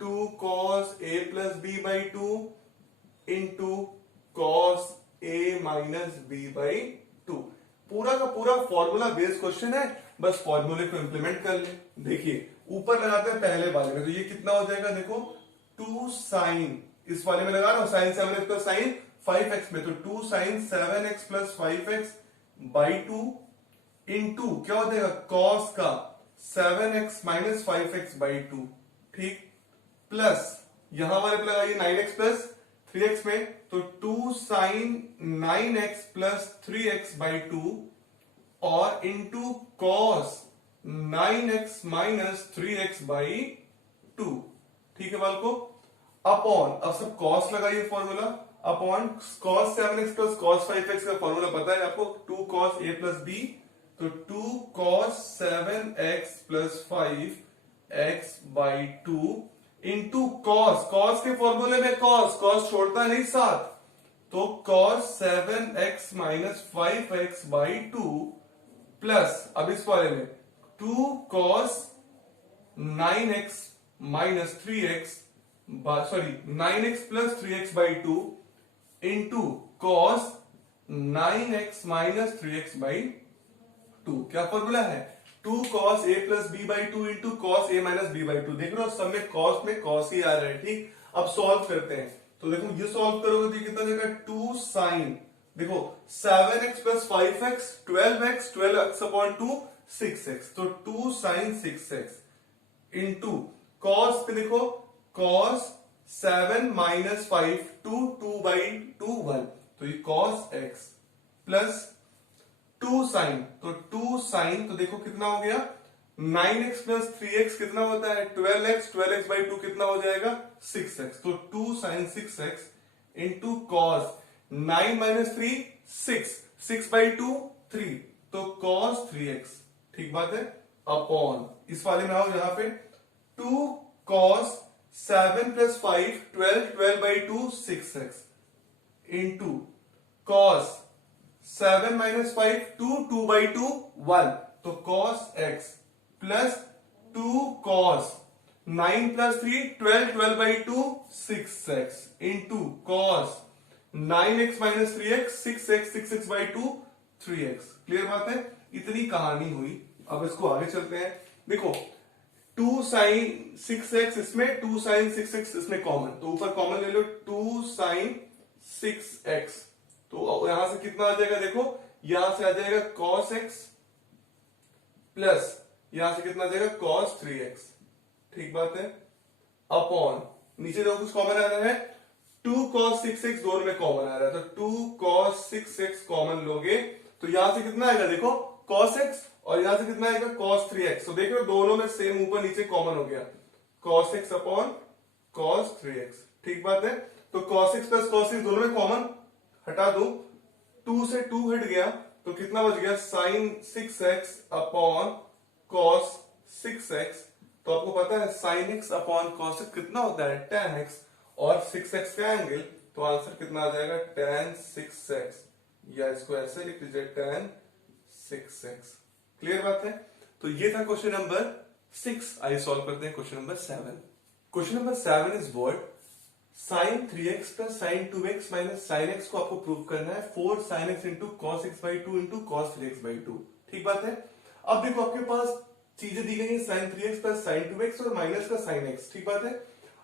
2 cos a plus b by 2 into cos a minus b by 2। पूरा का पूरा फॉर्मूला बेस्ड क्वेश्चन है, बस फॉर्मूले को इंप्लीमेंट कर ले। देखिए ऊपर लगाते हैं पहले वाले में, तो ये कितना हो जाएगा, देखो 2 साइन, इस वाले में लगा रहा हूं sign 7x plus sign 5x में, तो 2 sine 7x plus 5x by 2 into क्या हो जाएगा कॉस का 7x माइनस 5x बाई 2। ठीक, प्लस यहां वाले पे लगाइए 9x प्लस 3x में, तो 2 sign 9x plus 3x by 2 और into cos 9x minus 3x by 2। ठीक है बाल को, अपॉन, अब सब कॉस लगाइए formula, upon cos 7x plus cos 5x का फॉर्मूला पता है आपको, 2 कॉस a प्लस b, तो 2 cos 7x plus 5x by 2 into cos, cos के फॉर्मूले में कॉस छोड़ता नहीं साथ, तो cos 7x minus 5x by 2 plus, अब इस वाले में 2 cos 9x minus 3x, sorry 9x plus 3x by 2 into cos 9x minus 3x by 2। क्या फॉर्मूला है, 2 cos a plus b by 2 into cos a minus b by 2। देख रहे हो सब में cos ही आ रहा है। ठीक, अब सॉल्व करते हैं, तो देखो ये सॉल्व करोगे तो कितना देगा, 2 साइन, देखो 7x plus 5x 12x 12x upon 2 6x, तो 2 साइन 6x इंटू कॉस पे देखो कॉस 7 माइनस 5 2 बाई 2 1, तो ये कॉस x प्लस 2 साइन, तो 2 साइन, तो देखो कितना हो गया 9x प्लस 3x कितना होता है 12x बाई 2 कितना हो जाएगा 6x, तो 2 sine 6x into cos 9 minus 3 6 by 2 3, तो कॉस 3x। ठीक बात है, अपॉन इस वाले में आओ यहां पे 2 cos 7 plus 5 12 by 2 6x into cos 7 minus 5 2 by 2 1, तो cos x plus 2 cos 9 plus 3 12 by 2 6x into cos 9x minus 3x 6x by 2 3x। Clear बात है, इतनी कहानी हुई। अब इसको आगे चलते हैं, देखो 2 साइन 6x इसमें, 2 साइन 6x इसमें कॉमन, तो ऊपर कॉमन ले लो 2 साइन 6x, तो यहां से कितना आ जाएगा, देखो यहां से आ जाएगा cos x प्लस यहां से कितना आ जाएगा cos 3x। ठीक बात है, अपॉन नीचे देखो कुछ कॉमन आ रहा है, 2 cos 6x दोनों में कॉमन आ रहा है, तो 2 cos 6x कॉमन लोगे तो यहां से कितना आएगा, देखो cos x, और यहां से कितना आएगा cos 3x, तो देख रहे हो दोनों में सेम ऊपर नीचे कॉमन हो गया, cos x upon cos 3x। ठीक बात है, तो cos x प्लस cos 3 दोनों में कॉमन हटा दो, 2 से 2 हट गया, तो कितना बच गया sin 6x upon cos 6x। तो आपको पता है sin x upon cos x कितना होता है tan x, और 6x का एंगल, तो आंसर कितना आ जाएगा tan 6x, या इसको ऐसे लिख लीजिए tan 6x। क्लियर बात है। तो ये था क्वेश्चन नंबर 6। आइए सॉल्व करते हैं question number 7। Question number 7 is what, sin 3x plus sin 2x minus sin x को आपको प्रूव करना है 4 sin x into cos x by 2 into cos 3x by 2। ठीक बात है। अब देखो आपके पास चीजें दी गई है sin 3x plus sin 2x और माइनस का sin x। ठीक बात है।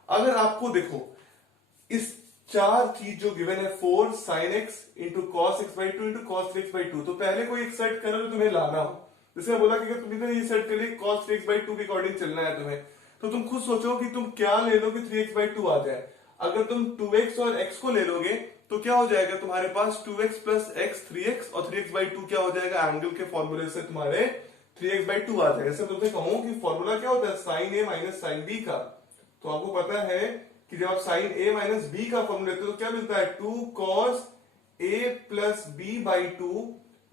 अगर आपको देखो इस चार चीज जो गिवन है 4 sin x into cos x by 2 into cos 3x by 2, तो पहले कोई एक सेट करो जो तुम्हें लाना हो। जैसे मैं बोला कि अगर तुम्हें ये सेट के लिए cos 3x बाई 2 के अकॉर्डिंग चलना है तुम्हें, तो तुम खुद सोचो कि तुम क्या ले लो कि 3x बाई 2 आ जाए। अगर तुम 2x और x को ले लोगे तो क्या हो जाएगा तुम्हारे पास 2x प्लस x 3x और 3x बाई 2 क्या हो जाएगा, एंगल के फॉर्मूले से तुम्हारे 3x बाई 2 आ जाएगा। जैसे तुमसे कहूं कि फॉर्मूला क्या होता है sin a minus sin b का, तो आपको पता है कि जब आप sin a माइनस b का फॉर्मूला लेते हो तो क्या मिलता है 2 cos a plus b by 2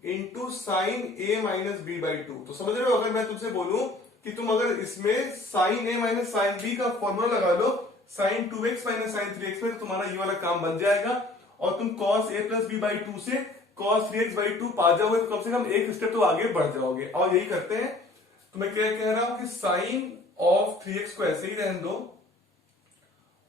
into sine a minus b by 2। तो समझ रहे हो, अगर मैं तुमसे बोलूं कि तुम अगर इसमें sin a minus sin b का फॉर्मूला लगा लो sin 2x minus sin 3x में, तो तुम्हारा ये वाला काम बन जाएगा और तुम cos a plus b by 2 से cos 3x बाई 2 पा जाओगे, तो कम से कम एक स्टेप तो आगे बढ़ जाओगे। और यही करते हैं। तो मैं क्या कह रहा हूं कि sin ऑफ 3x को ऐसे ही रहने दो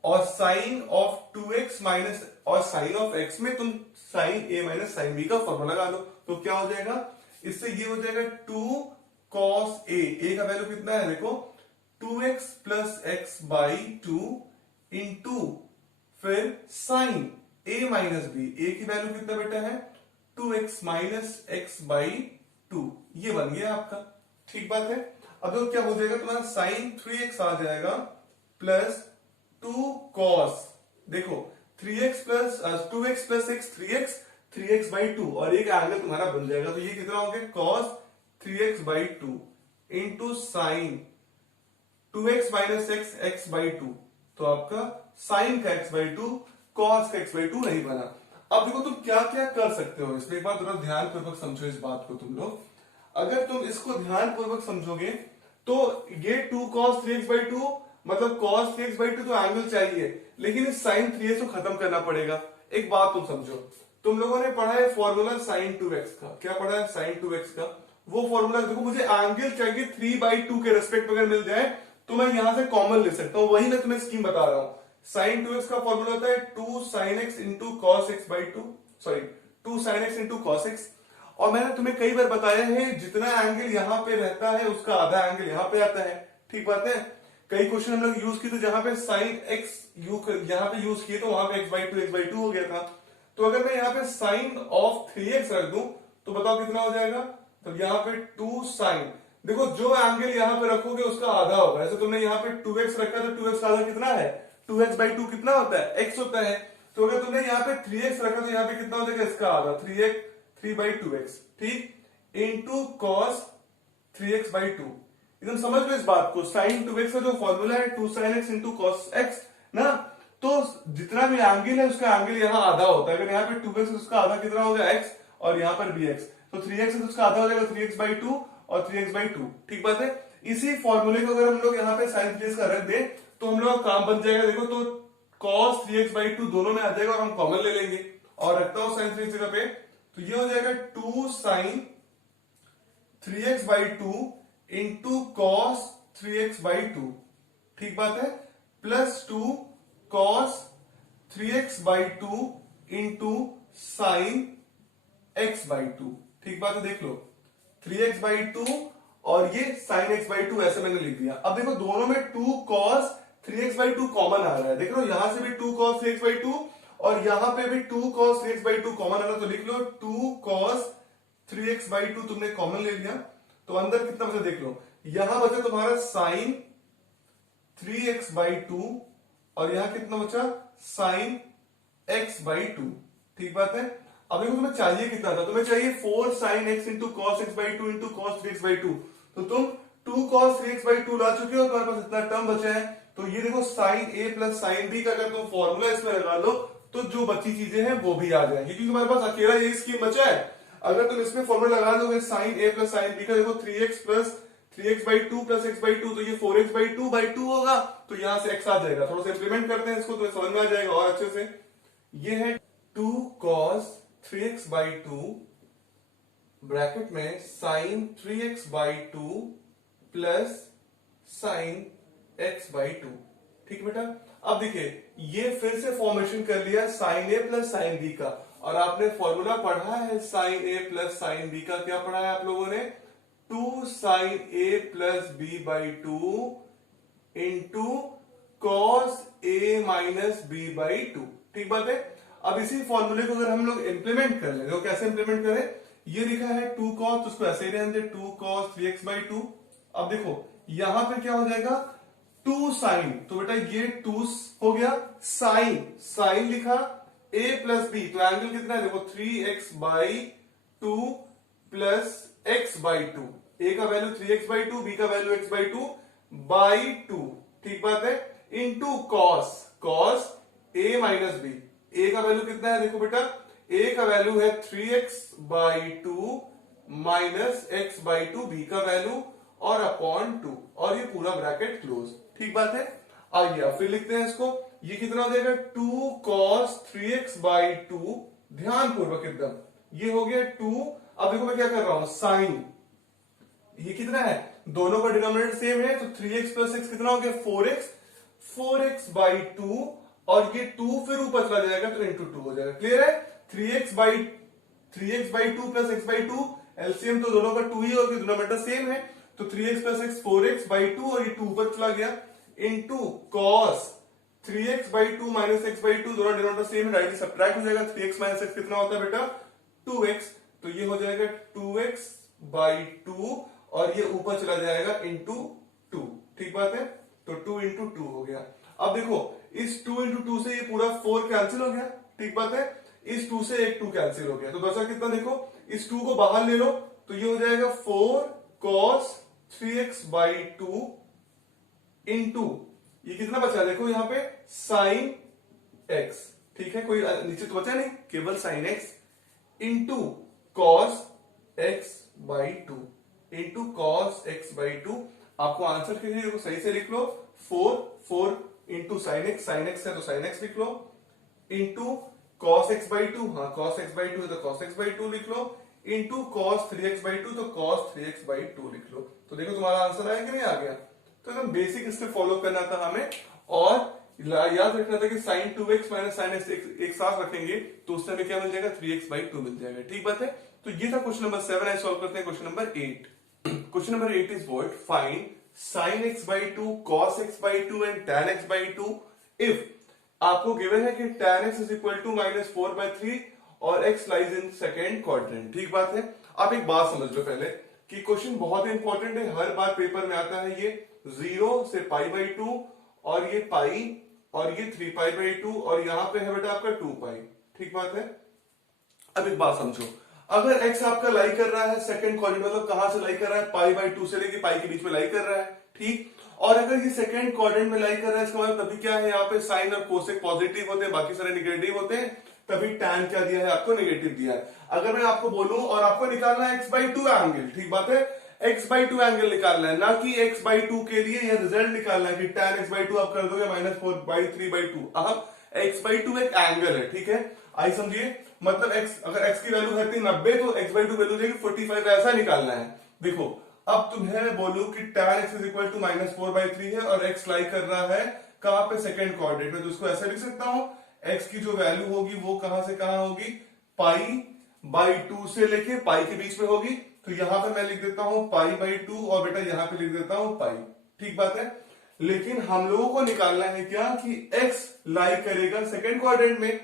और sin ऑफ 2x माइनस और sin ऑफ x में तुम sin a minus sin b का फॉर्मूला लगा लो, तो क्या हो जाएगा, इससे ये हो जाएगा 2 cos a का वैल्यू कितना है देखो 2x plus x by 2 into फिर sin a minus b, a की वैल्यू कितना बेटा है 2x माइनस x बाई 2, ये बन गया आपका। ठीक बात है। अब तो क्या हो जाएगा तुम्हारा sin 3x आ जाएगा प्लस 2 cos, देखो 3x plus 2x plus x 3x 3x by 2 और एक एंगल तुम्हारा बन जाएगा। तो ये कितना हो गया cos 3x by 2 into sine 2x minus x x by 2, तो आपका sin का x बाई 2 cos का x बाई 2 नहीं बना। अब देखो तुम क्या क्या कर सकते हो इसमें, एक बार थोड़ा ध्यान पूर्वक समझो इस बात को तुम लोग। अगर तुम इसको ध्यान पूर्वक समझोगे तो ये 2 cos 3x बाई 2 मतलब cos 3x बाई 2 तो एंगल चाहिए, लेकिन इस sin 3x को खत्म करना पड़ेगा। एक बात तुम समझो, तुम लोगों ने पढ़ा है फॉर्मूला sin 2x का, क्या पढ़ा है sin 2x का, वो फॉर्मूला देखो मुझे एंगल चाहिए 3 बाई 2 के रेस्पेक्ट अगर मिल जाए तो मैं यहां से कॉमन ले सकता हूं, वही मैं तुम्हें स्कीम बता रहा हूं। sin 2x का फॉर्मूला होता है 2 sin x into cos x by 2, sorry 2 sin x into cos x। और मैंने तुम्हें कई बार बताया है जितना एंगल यहां पे रहता है उसका आधा एंगल यहां पे आता है। ठीक बात है। कई क्वेश्चन हम लोग यूज किए तो जहां पे sin x यहां पे यूज किए तो वहां पे x बाई 2 हो गया था। तो अगर मैं यहाँ पे sin ऑफ 3x रख दूं तो बताओ कितना हो जाएगा, तो यहाँ पे 2 sin, देखो जो एंगल यहाँ पे रखोगे उसका आधा होगा। जैसे तुमने यहाँ पे 2x रखा तो 2x का आधा कितना है 2x बाई 2 कितना होता है x होता है। तो अगर तुमने यहाँ पे 3x रखा तो यहाँ पे कितना हो जाएगा इसका आधा 3 बाई 2x, ठीक इंटू cos 3x बाई 2। एकदम समझ लो इस बात को, sin 2x का जो फॉर्मूला है 2 sin x into cos x ना, तो जितना भी एंगल है उसका एंगल यहाँ आधा होता है। अगर यहाँ पे 2x है तो उसका आधा कितना हो गया x और यहाँ पर भी x, तो 3x है तो उसका आधा हो जाएगा 3x बाई 2 और 3x बाई 2। ठीक बात है। इसी फॉर्मूले को अगर हम लोग यहाँ पे sin 3x का रख दे तो हम लोग का काम बन जाएगा। देखो तो cos 3x बाई 2 दोनों में आ जाएगा और हम कॉमन ले लेंगे और रखता हूं sin 3x जगह पे, तो ये हो जाएगा 2 sin 3x by 2 into cos 3x by 2। ठीक बात है। Plus 2 cos 3x by 2 into sine x by 2। ठीक बात है। देख लो 3x बाई 2 और ये sin x बाई 2 ऐसे मैंने लिख दिया। अब देखो दोनों में 2 cos 3x बाई 2 कॉमन आ रहा है, देख लो यहां से भी 2 cos 3x बाई 2 और यहां पे भी 2 cos 3x बाई 2 कॉमन आ रहा है, तो लिख लो 2 cos 3x बाई 2 तुमने कॉमन ले लिया। तो अंदर कितना बचा देख लो, यहां बचा तुम्हारा sin 3x बाई 2 और यहां कितना बचा sin x बाई 2। ठीक बात है। अब देखो तुम्हें चाहिए कितना था, तुम्हें चाहिए 4 sin x into cos x by 2 into cos 3x by 2, तो तुम 2 cos 3x बाई 2 ला चुके हो, तुम्हारे पास इतना टर्म बचा है। तो ये देखो sin a plus sin b का अगर तुम फॉर्मूला इसमें लगा लो तो जो बची चीजें हैं वो भी आ जाएंगी, क्योंकि तुम्हारे पास अकेला यही स्कीम बचा है। अगर तुम इसमें फॉर्मूला लगा दोगे sin a plus sin b का, देखो 3x plus 3x by 2 plus x by 2, तो ये 4x बाई 2 होगा, तो यहां से x आ जाएगा। थोड़ा सा इंप्लीमेंट करते हैं इसको तो समझ में आ जाएगा और अच्छे से। ये है 2 cos 3x बाई 2 ब्रैकेट में sine 3x by 2 plus sine x by 2। ठीक बेटा, अब देखिए ये फिर से फॉर्मेशन कर लिया sine A plus sine B का, और आपने फॉर्मूला पढ़ा है sine A plus sine B का। क्या पढ़ा है आप लोगों ने? 2 sine A plus B by 2 into cos A minus B by 2। ठीक बात है। अब इसी फॉर्मूले को अगर हम लोग इंप्लीमेंट कर लें तो कैसे इंप्लीमेंट करें? ये लिखा है 2 cos, उसको ऐसे ही रहने दे 2 cos 3x बाई 2। अब देखो यहां पे क्या हो जाएगा 2 साइन, तो बेटा ये 2 हो गया, साइन लिखा a प्लस बी, तो एंगल कितना है देखो 3x by 2 plus x by 2। a का वैल्यू 3x बाई 2, b का वैल्यू x बाई 2 बाई 2। ठीक बात है। Into cos a minus B, a का वैल्यू कितना है देखो बेटा, a का वैल्यू है 3x by 2 minus x by 2, b का वैल्यू और अपॉन 2, और ये पूरा ब्रैकेट क्लोज। ठीक बात है। आइए अब फिर लिखते हैं इसको, ये कितना हो जाएगा 2 cos 3x बाई 2, ध्यान पूर्वक एकदम, ये हो गया 2। अब देखो मैं क्या कर रहा हूं, साइन, ये कितना है, दोनों का डिनोमिनेटर सेम है, तो 3x प्लस x कितना हो गया 4x बाई 2, और ये 2 फिर ऊपर चला जाएगा तो इंटू 2 हो जाएगा। क्लियर है। 3x by 2 plus x by 2, LCM तो दोनों का 2 ही होगा, डिनोमिनेटर सेम है, तो 3x plus x 4x by 2, और ये 2 ऊपर चला गया, into cos 3x by 2 minus x by 2, दोनों डिनोमिनेटर सेम है, डायरेक्टली सब्ट्रैक्ट हो जाएगा। 3x माइनस x कितना होता है बेटा 2x, तो ये हो जाएगा 2x बाई 2, और ये ऊपर चला जाएगा इंटू 2। ठीक बात है, तो 2 इंटू 2 हो गया। अब देखो इस 2 इंटू 2 से ये पूरा 4 कैंसिल हो गया। ठीक बात है, इस 2 से एक 2 कैंसिल हो गया, तो बचा कितना देखो, इस 2 को बाहर ले लो तो ये हो जाएगा 4 cos 3x बाई 2 इंटू ये कितना बचा देखो यहां पे साइन x। ठीक है, कोई नीचे तो बचा नहीं, केवल sine x into cos x by 2 into cos x by 2। आपको आंसर के लिए सही से लिख लो, 4 इंटू साइन x है तो साइन x लिख लो, इंटू कॉस x बाई 2, हाँ कॉस x बाई 2 है तो कॉस x बाई 2 लिख लो, इंटू कॉस 3x बाई 2 तो कॉस 3x बाई 2 लिख लो। तो देखो तुम्हारा आंसर आया कि नहीं आ गया। तो एकदम बेसिक इससे फॉलो करना था हमें, और याद रखना था कि sign 2x minus sign x एक साथ रखेंगे तो उससे हमें क्या मिल जाएगा 3x बाई 2 मिल जाएगा। ठीक बात है। तो ये था क्वेश्चन नंबर 7। आई सॉल्व करते हैं question number 8। Question number 8 is what, find sin x by 2, cos x by 2 and tan x by 2 if आपको गिवन है कि tan x is equal to minus 4/3 और x lies in second quadrant. ठीक बात है। आप एक बात समझ लो पहले कि क्वेश्चन बहुत इंपॉर्टेंट है, हर बार पेपर में आता है। ये 0 से पाई बाई 2, और ये पाई, और ये 3 पाई बाई 2, और यहां पे है बेटा आपका 2 पाई। ठीक बात है। अब एक बात समझो, अगर x आपका लाई कर रहा है सेकंड क्वाड्रेंट, मतलब कहां से लाई कर रहा है, पाई बाई 2 से लेके पाई के बीच में लाई कर रहा है। ठीक, और अगर ये सेकंड क्वाड्रेंट में लाई कर रहा है, इसका मतलब तभी क्या है, यहाँ पे साइन और कोसेक पॉजिटिव होते हैं, बाकी सारे निगेटिव होते हैं, तभी tan क्या दिया है आपको, नेगेटिव दिया है। अगर मैं आपको बोलूं और आपको निकालना है x बाई 2 एंगल, ठीक बात है, x बाई 2 एंगल निकालना है, ना कि x बाई 2 के लिए यह रिजल्ट निकालना है कि tan x बाई 2 आप कर दोगे माइनस 4/3/2। अब x बाई 2 एक एंगल है। ठीक है, आई समझिए, मतलब x, अगर x की वैल्यू है 90 तो x बाई 2 वैल्यू देगी 45, ऐसा निकालना है। देखो अब तुम्हें मैं बोलूं कि tan x is equal to minus 4/3 है, और x लाई कर रहा है कहां पे, सेकंड क्वाड्रेंट में, तो उसको ऐसा लिख सकता हूं, x की जो वैल्यू होगी वो कहां से कहां होगी, पाई बाई 2 से लेके पाई के बीच में होगी। तो यहां पे मैं लिख देता हूं पाई बाई 2, और बेटा यहां पे लिख देता हूं पाई। ठीक बात है। लेकिन हम लोगों को निकालना है क्या, कि x लाई करेगा सेकंड क्वाड्रेंट में,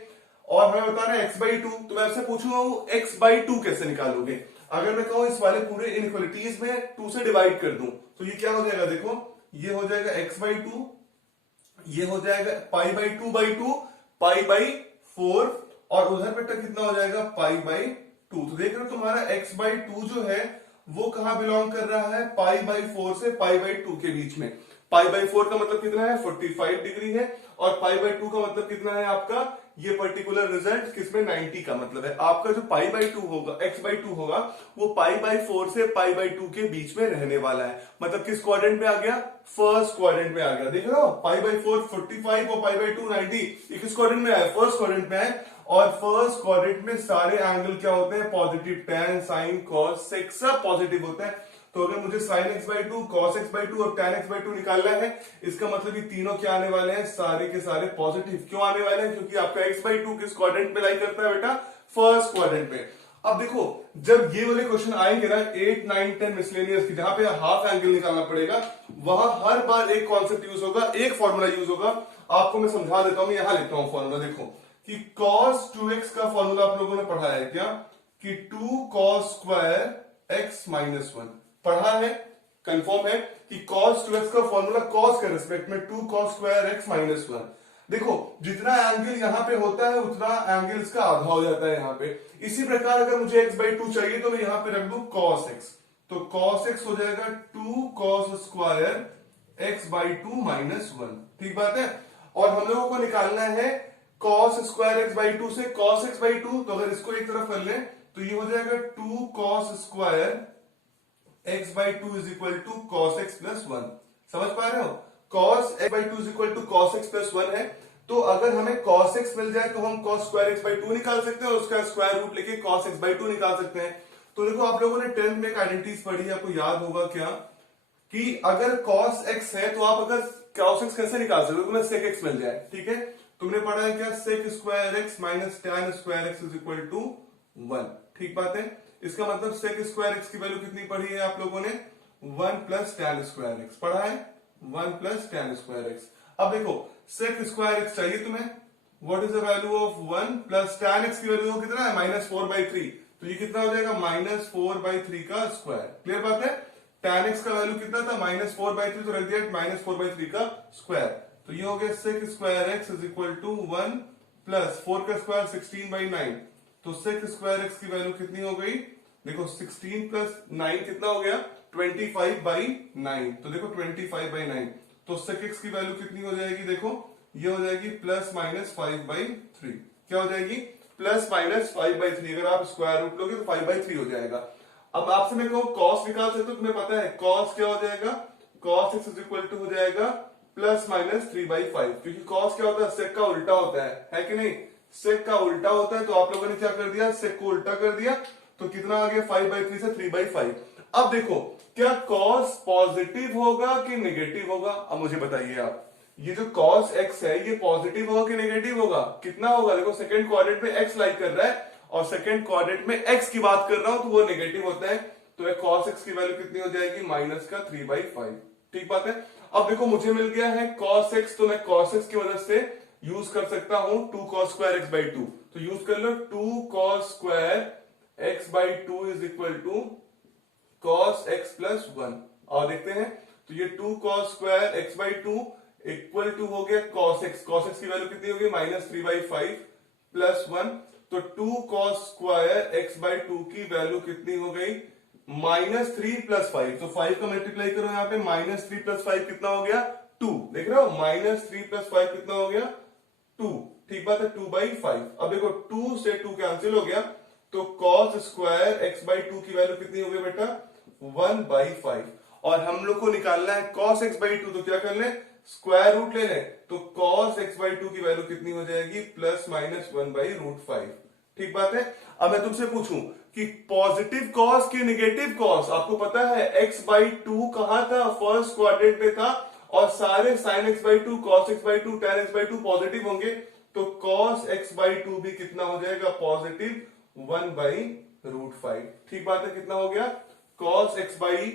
और हमें बताना है x बाई 2। तो मैं आपसे पूछूंगा x बाई 2 कैसे निकालोगे। अगर मैं कहूं इस वाले पूरे इनइक्वालिटीज में 2 से डिवाइड कर दूं तो ये क्या हो जाएगा, देखो ये हो जाएगा x बाई 2, ये हो जाएगा पाई बाई 2/2, पाई बाई 4, और उधर पे तक कितना हो जाएगा पाई बाई 2। तो देख रहे हो तुम्हारा x बाई 2 जो है वो कहां बिलोंग कर रहा है, पाई बाई 4 से पाई बाई 2 के बीच में। पाई बाई 4 का मतलब कितना है 45 डिग्री है, और पाई बाई 2 का मतलब कितना है आपका, ये पर्टिकुलर रिजल्ट किसमें 90 का मतलब है आपका जो पाई बाई टू होगा x बाई टू होगा वो पाई बाई 4 से पाई बाई 2 के बीच में रहने वाला है। मतलब किस क्वाड्रेंट में आ गया, फर्स्ट क्वाड्रेंट में आ गया। देख रहे हो पाई बाई 4 45 और पाई बाई 2 90, ये किस क्वाड्रेंट में आया, फर्स्ट क्वाड्रेंट में है। और फर्स्ट क्वाड्रेंट में सारे एंगल क्या होते हैं, positive, tan sin cos sec सब पॉजिटिव होता है। तो अगर मुझे sin x by to, cos x by two और tan x बाई टू निकालना है, इसका मतलब ये तीनों क्या आने वाले हैं, सारे के सारे पॉजिटिव। क्यों आने वाले हैं, क्योंकि आपका x बाई टू किस क्वाड्रेंट में लाई करता है बेटा, फर्स्ट क्वाड्रेंट में। अब देखो जब ये वाले क्वेश्चन आएंगे ना 8 9 10 मिसलेनियस की, जहां पे हाफ एंगल निकालना पड़ेगा, वहां हर बार एक कॉन्सेप्ट यूज होगा, एक फॉर्मूला यूज होगा। आपको मैं समझा देता हूं, यहां लिखता हूं फॉर्मूला। देखो कि cos 2x का फॉर्मूला आप लोगों ने पढ़ा है क्या, कि 2 cos स्क्वायर x माइनस 1 पढ़ा है, कंफर्म है कि cos 2x का फॉर्मूला cos के रिस्पेक्ट में 2 cos स्क्वायर x माइनस 1। देखो जितना एंगल यहां पे होता है उतना एंगल इसका आधा हो जाता है यहां पे। इसी प्रकार अगर मुझे x बाई टू चाहिए तो मैं यहां पे रख दूं cos x, तो cos x हो जाएगा 2 cos square x by to minus 1। ठीक बात है। और हम लोगों को निकालना है cos square x by to से cos x बाई टू, तो अगर इसको एक तरफ कर लें तो ये हो जाएगा 2 cos square x by two is equal to cos x plus 1। समझ पा रहे हो, cos x by two is equal to cos x plus 1 है। तो अगर हमें cos x मिल जाए तो हम cos square x by to निकाल सकते हैं और उसका स्क्वायर रूट लेके cos x बाई टू निकाल सकते हैं। तो देखो आप लोगों ने 10th में एक आइडेंटिटीज पढ़ी है, आपको याद होगा क्या, कि अगर cos x है तो आप अगर cos x कैसे निकाल सकते हो, तुम्हें sec x मिल जाए। ठीक है, तुमने पढ़ा है क्या, sec square x minus tan square x is equal to 1। ठीक बात है। इसका मतलब sec स्क्वायर x की वैल्यू कितनी पढ़ी है आप लोगों ने, 1 प्लस tan स्क्वायर x पढ़ा है, 1 प्लस tan स्क्वायर x। अब देखो sec स्क्वायर x चाहिए तुम्हें, what is the value of 1 plus tan x की वैल्यू कितना है, माइनस 4/3, तो ये कितना हो जाएगा, माइनस 4/3 का स्क्वायर। क्लियर बात है। tan x का वैल्यू कितना था, माइनस 4/3, तो रख दिया माइनस 4/3 का स्क्वायर। तो ये हो गया sec square x is equal to 1 plus 4 का स्क्वायर 16/9, तो sec स्क्वायर x की वैल्यू कितनी हो गई, देखो 16 प्लस 9 कितना हो गया, 25/9। तो देखो 25/9, तो sec x की वैल्यू कितनी हो जाएगी, देखो ये हो जाएगी प्लस माइनस 5/3। क्या हो जाएगी, प्लस माइनस 5/3। अगर आप स्क्वायर रूट लोगे तो 5/3 हो जाएगा। अब आपसे मैं कहूं cos निकाल सकते हो, तुम्हें पता है cos क्या हो जाएगा, cos x is equal to हो जाएगा प्लस माइनस 3/5, क्योंकि cos क्या होता है, sec का उल्टा होता है कि नहीं, sec का उल्टा होता है। तो आप लोगों ने क्या कर दिया, sec को उल्टा कर दिया, तो कितना आ गया 5/3 से 3/5। अब देखो क्या cos पॉजिटिव होगा कि नेगेटिव होगा, अब मुझे बताइए आप, ये जो cos x है ये पॉजिटिव होगा कि नेगेटिव होगा, कितना होगा, देखो सेकंड क्वाड्रेंट में x लाइक कर रहा है और सेकंड क्वाड्रेंट में x की बात कर रहा हूं तो वो नेगेटिव होता है। तो cos x की वैल्यू कितनी हो जाएगी, माइनस का 3/5। ठीक बात है। अब देखो मुझे मिल गया है cos x, तो मैं cos x की मदद से यूज कर सकता हूं 2 cos square x by two, तो यूज कर लो 2 cos square x by two is equal to cos x plus 1। और देखते हैं तो ये 2 cos square x by two equal to हो गया cos x, cos x की वैल्यू कितनी होगी, माइनस 3/5 प्लस 1, तो 2 cos square x by two की वैल्यू कितनी हो गई, माइनस 3 प्लस 5, तो 5 का मल्टीप्लाई करो यहाँ पे, माइनस 3 प्लस 5 कितना हो गया, 2। देख रहे हो माइनस 3 प्लस 5 कितना हो गया, 2। ठीक बात है, 2/5। अब देखो 2 से 2 कैंसिल हो गया, तो cos square x by two की वैल्यू कितनी हो गई बेटा, 1/5। और हम लोग को निकालना है cos x बाई टू, तो क्या कर ले, स्क्वायर रूट ले लें, तो cos x बाई टू की वैल्यू कितनी हो जाएगी, प्लस माइनस 1/√5। ठीक बात है। अब मैं तुमसे पूछूं कि पॉजिटिव cos की नेगेटिव cos, आपको पता है x बाई टू कहां था, फर्स्ट क्वाड्रेंट में था, और सारे sin x by to, cos x by to, tan x by to positive होंगे, तो cos x बाई टू भी कितना हो जाएगा, पॉजिटिव 1/√5। ठीक बात है, कितना हो गया, cos x बाई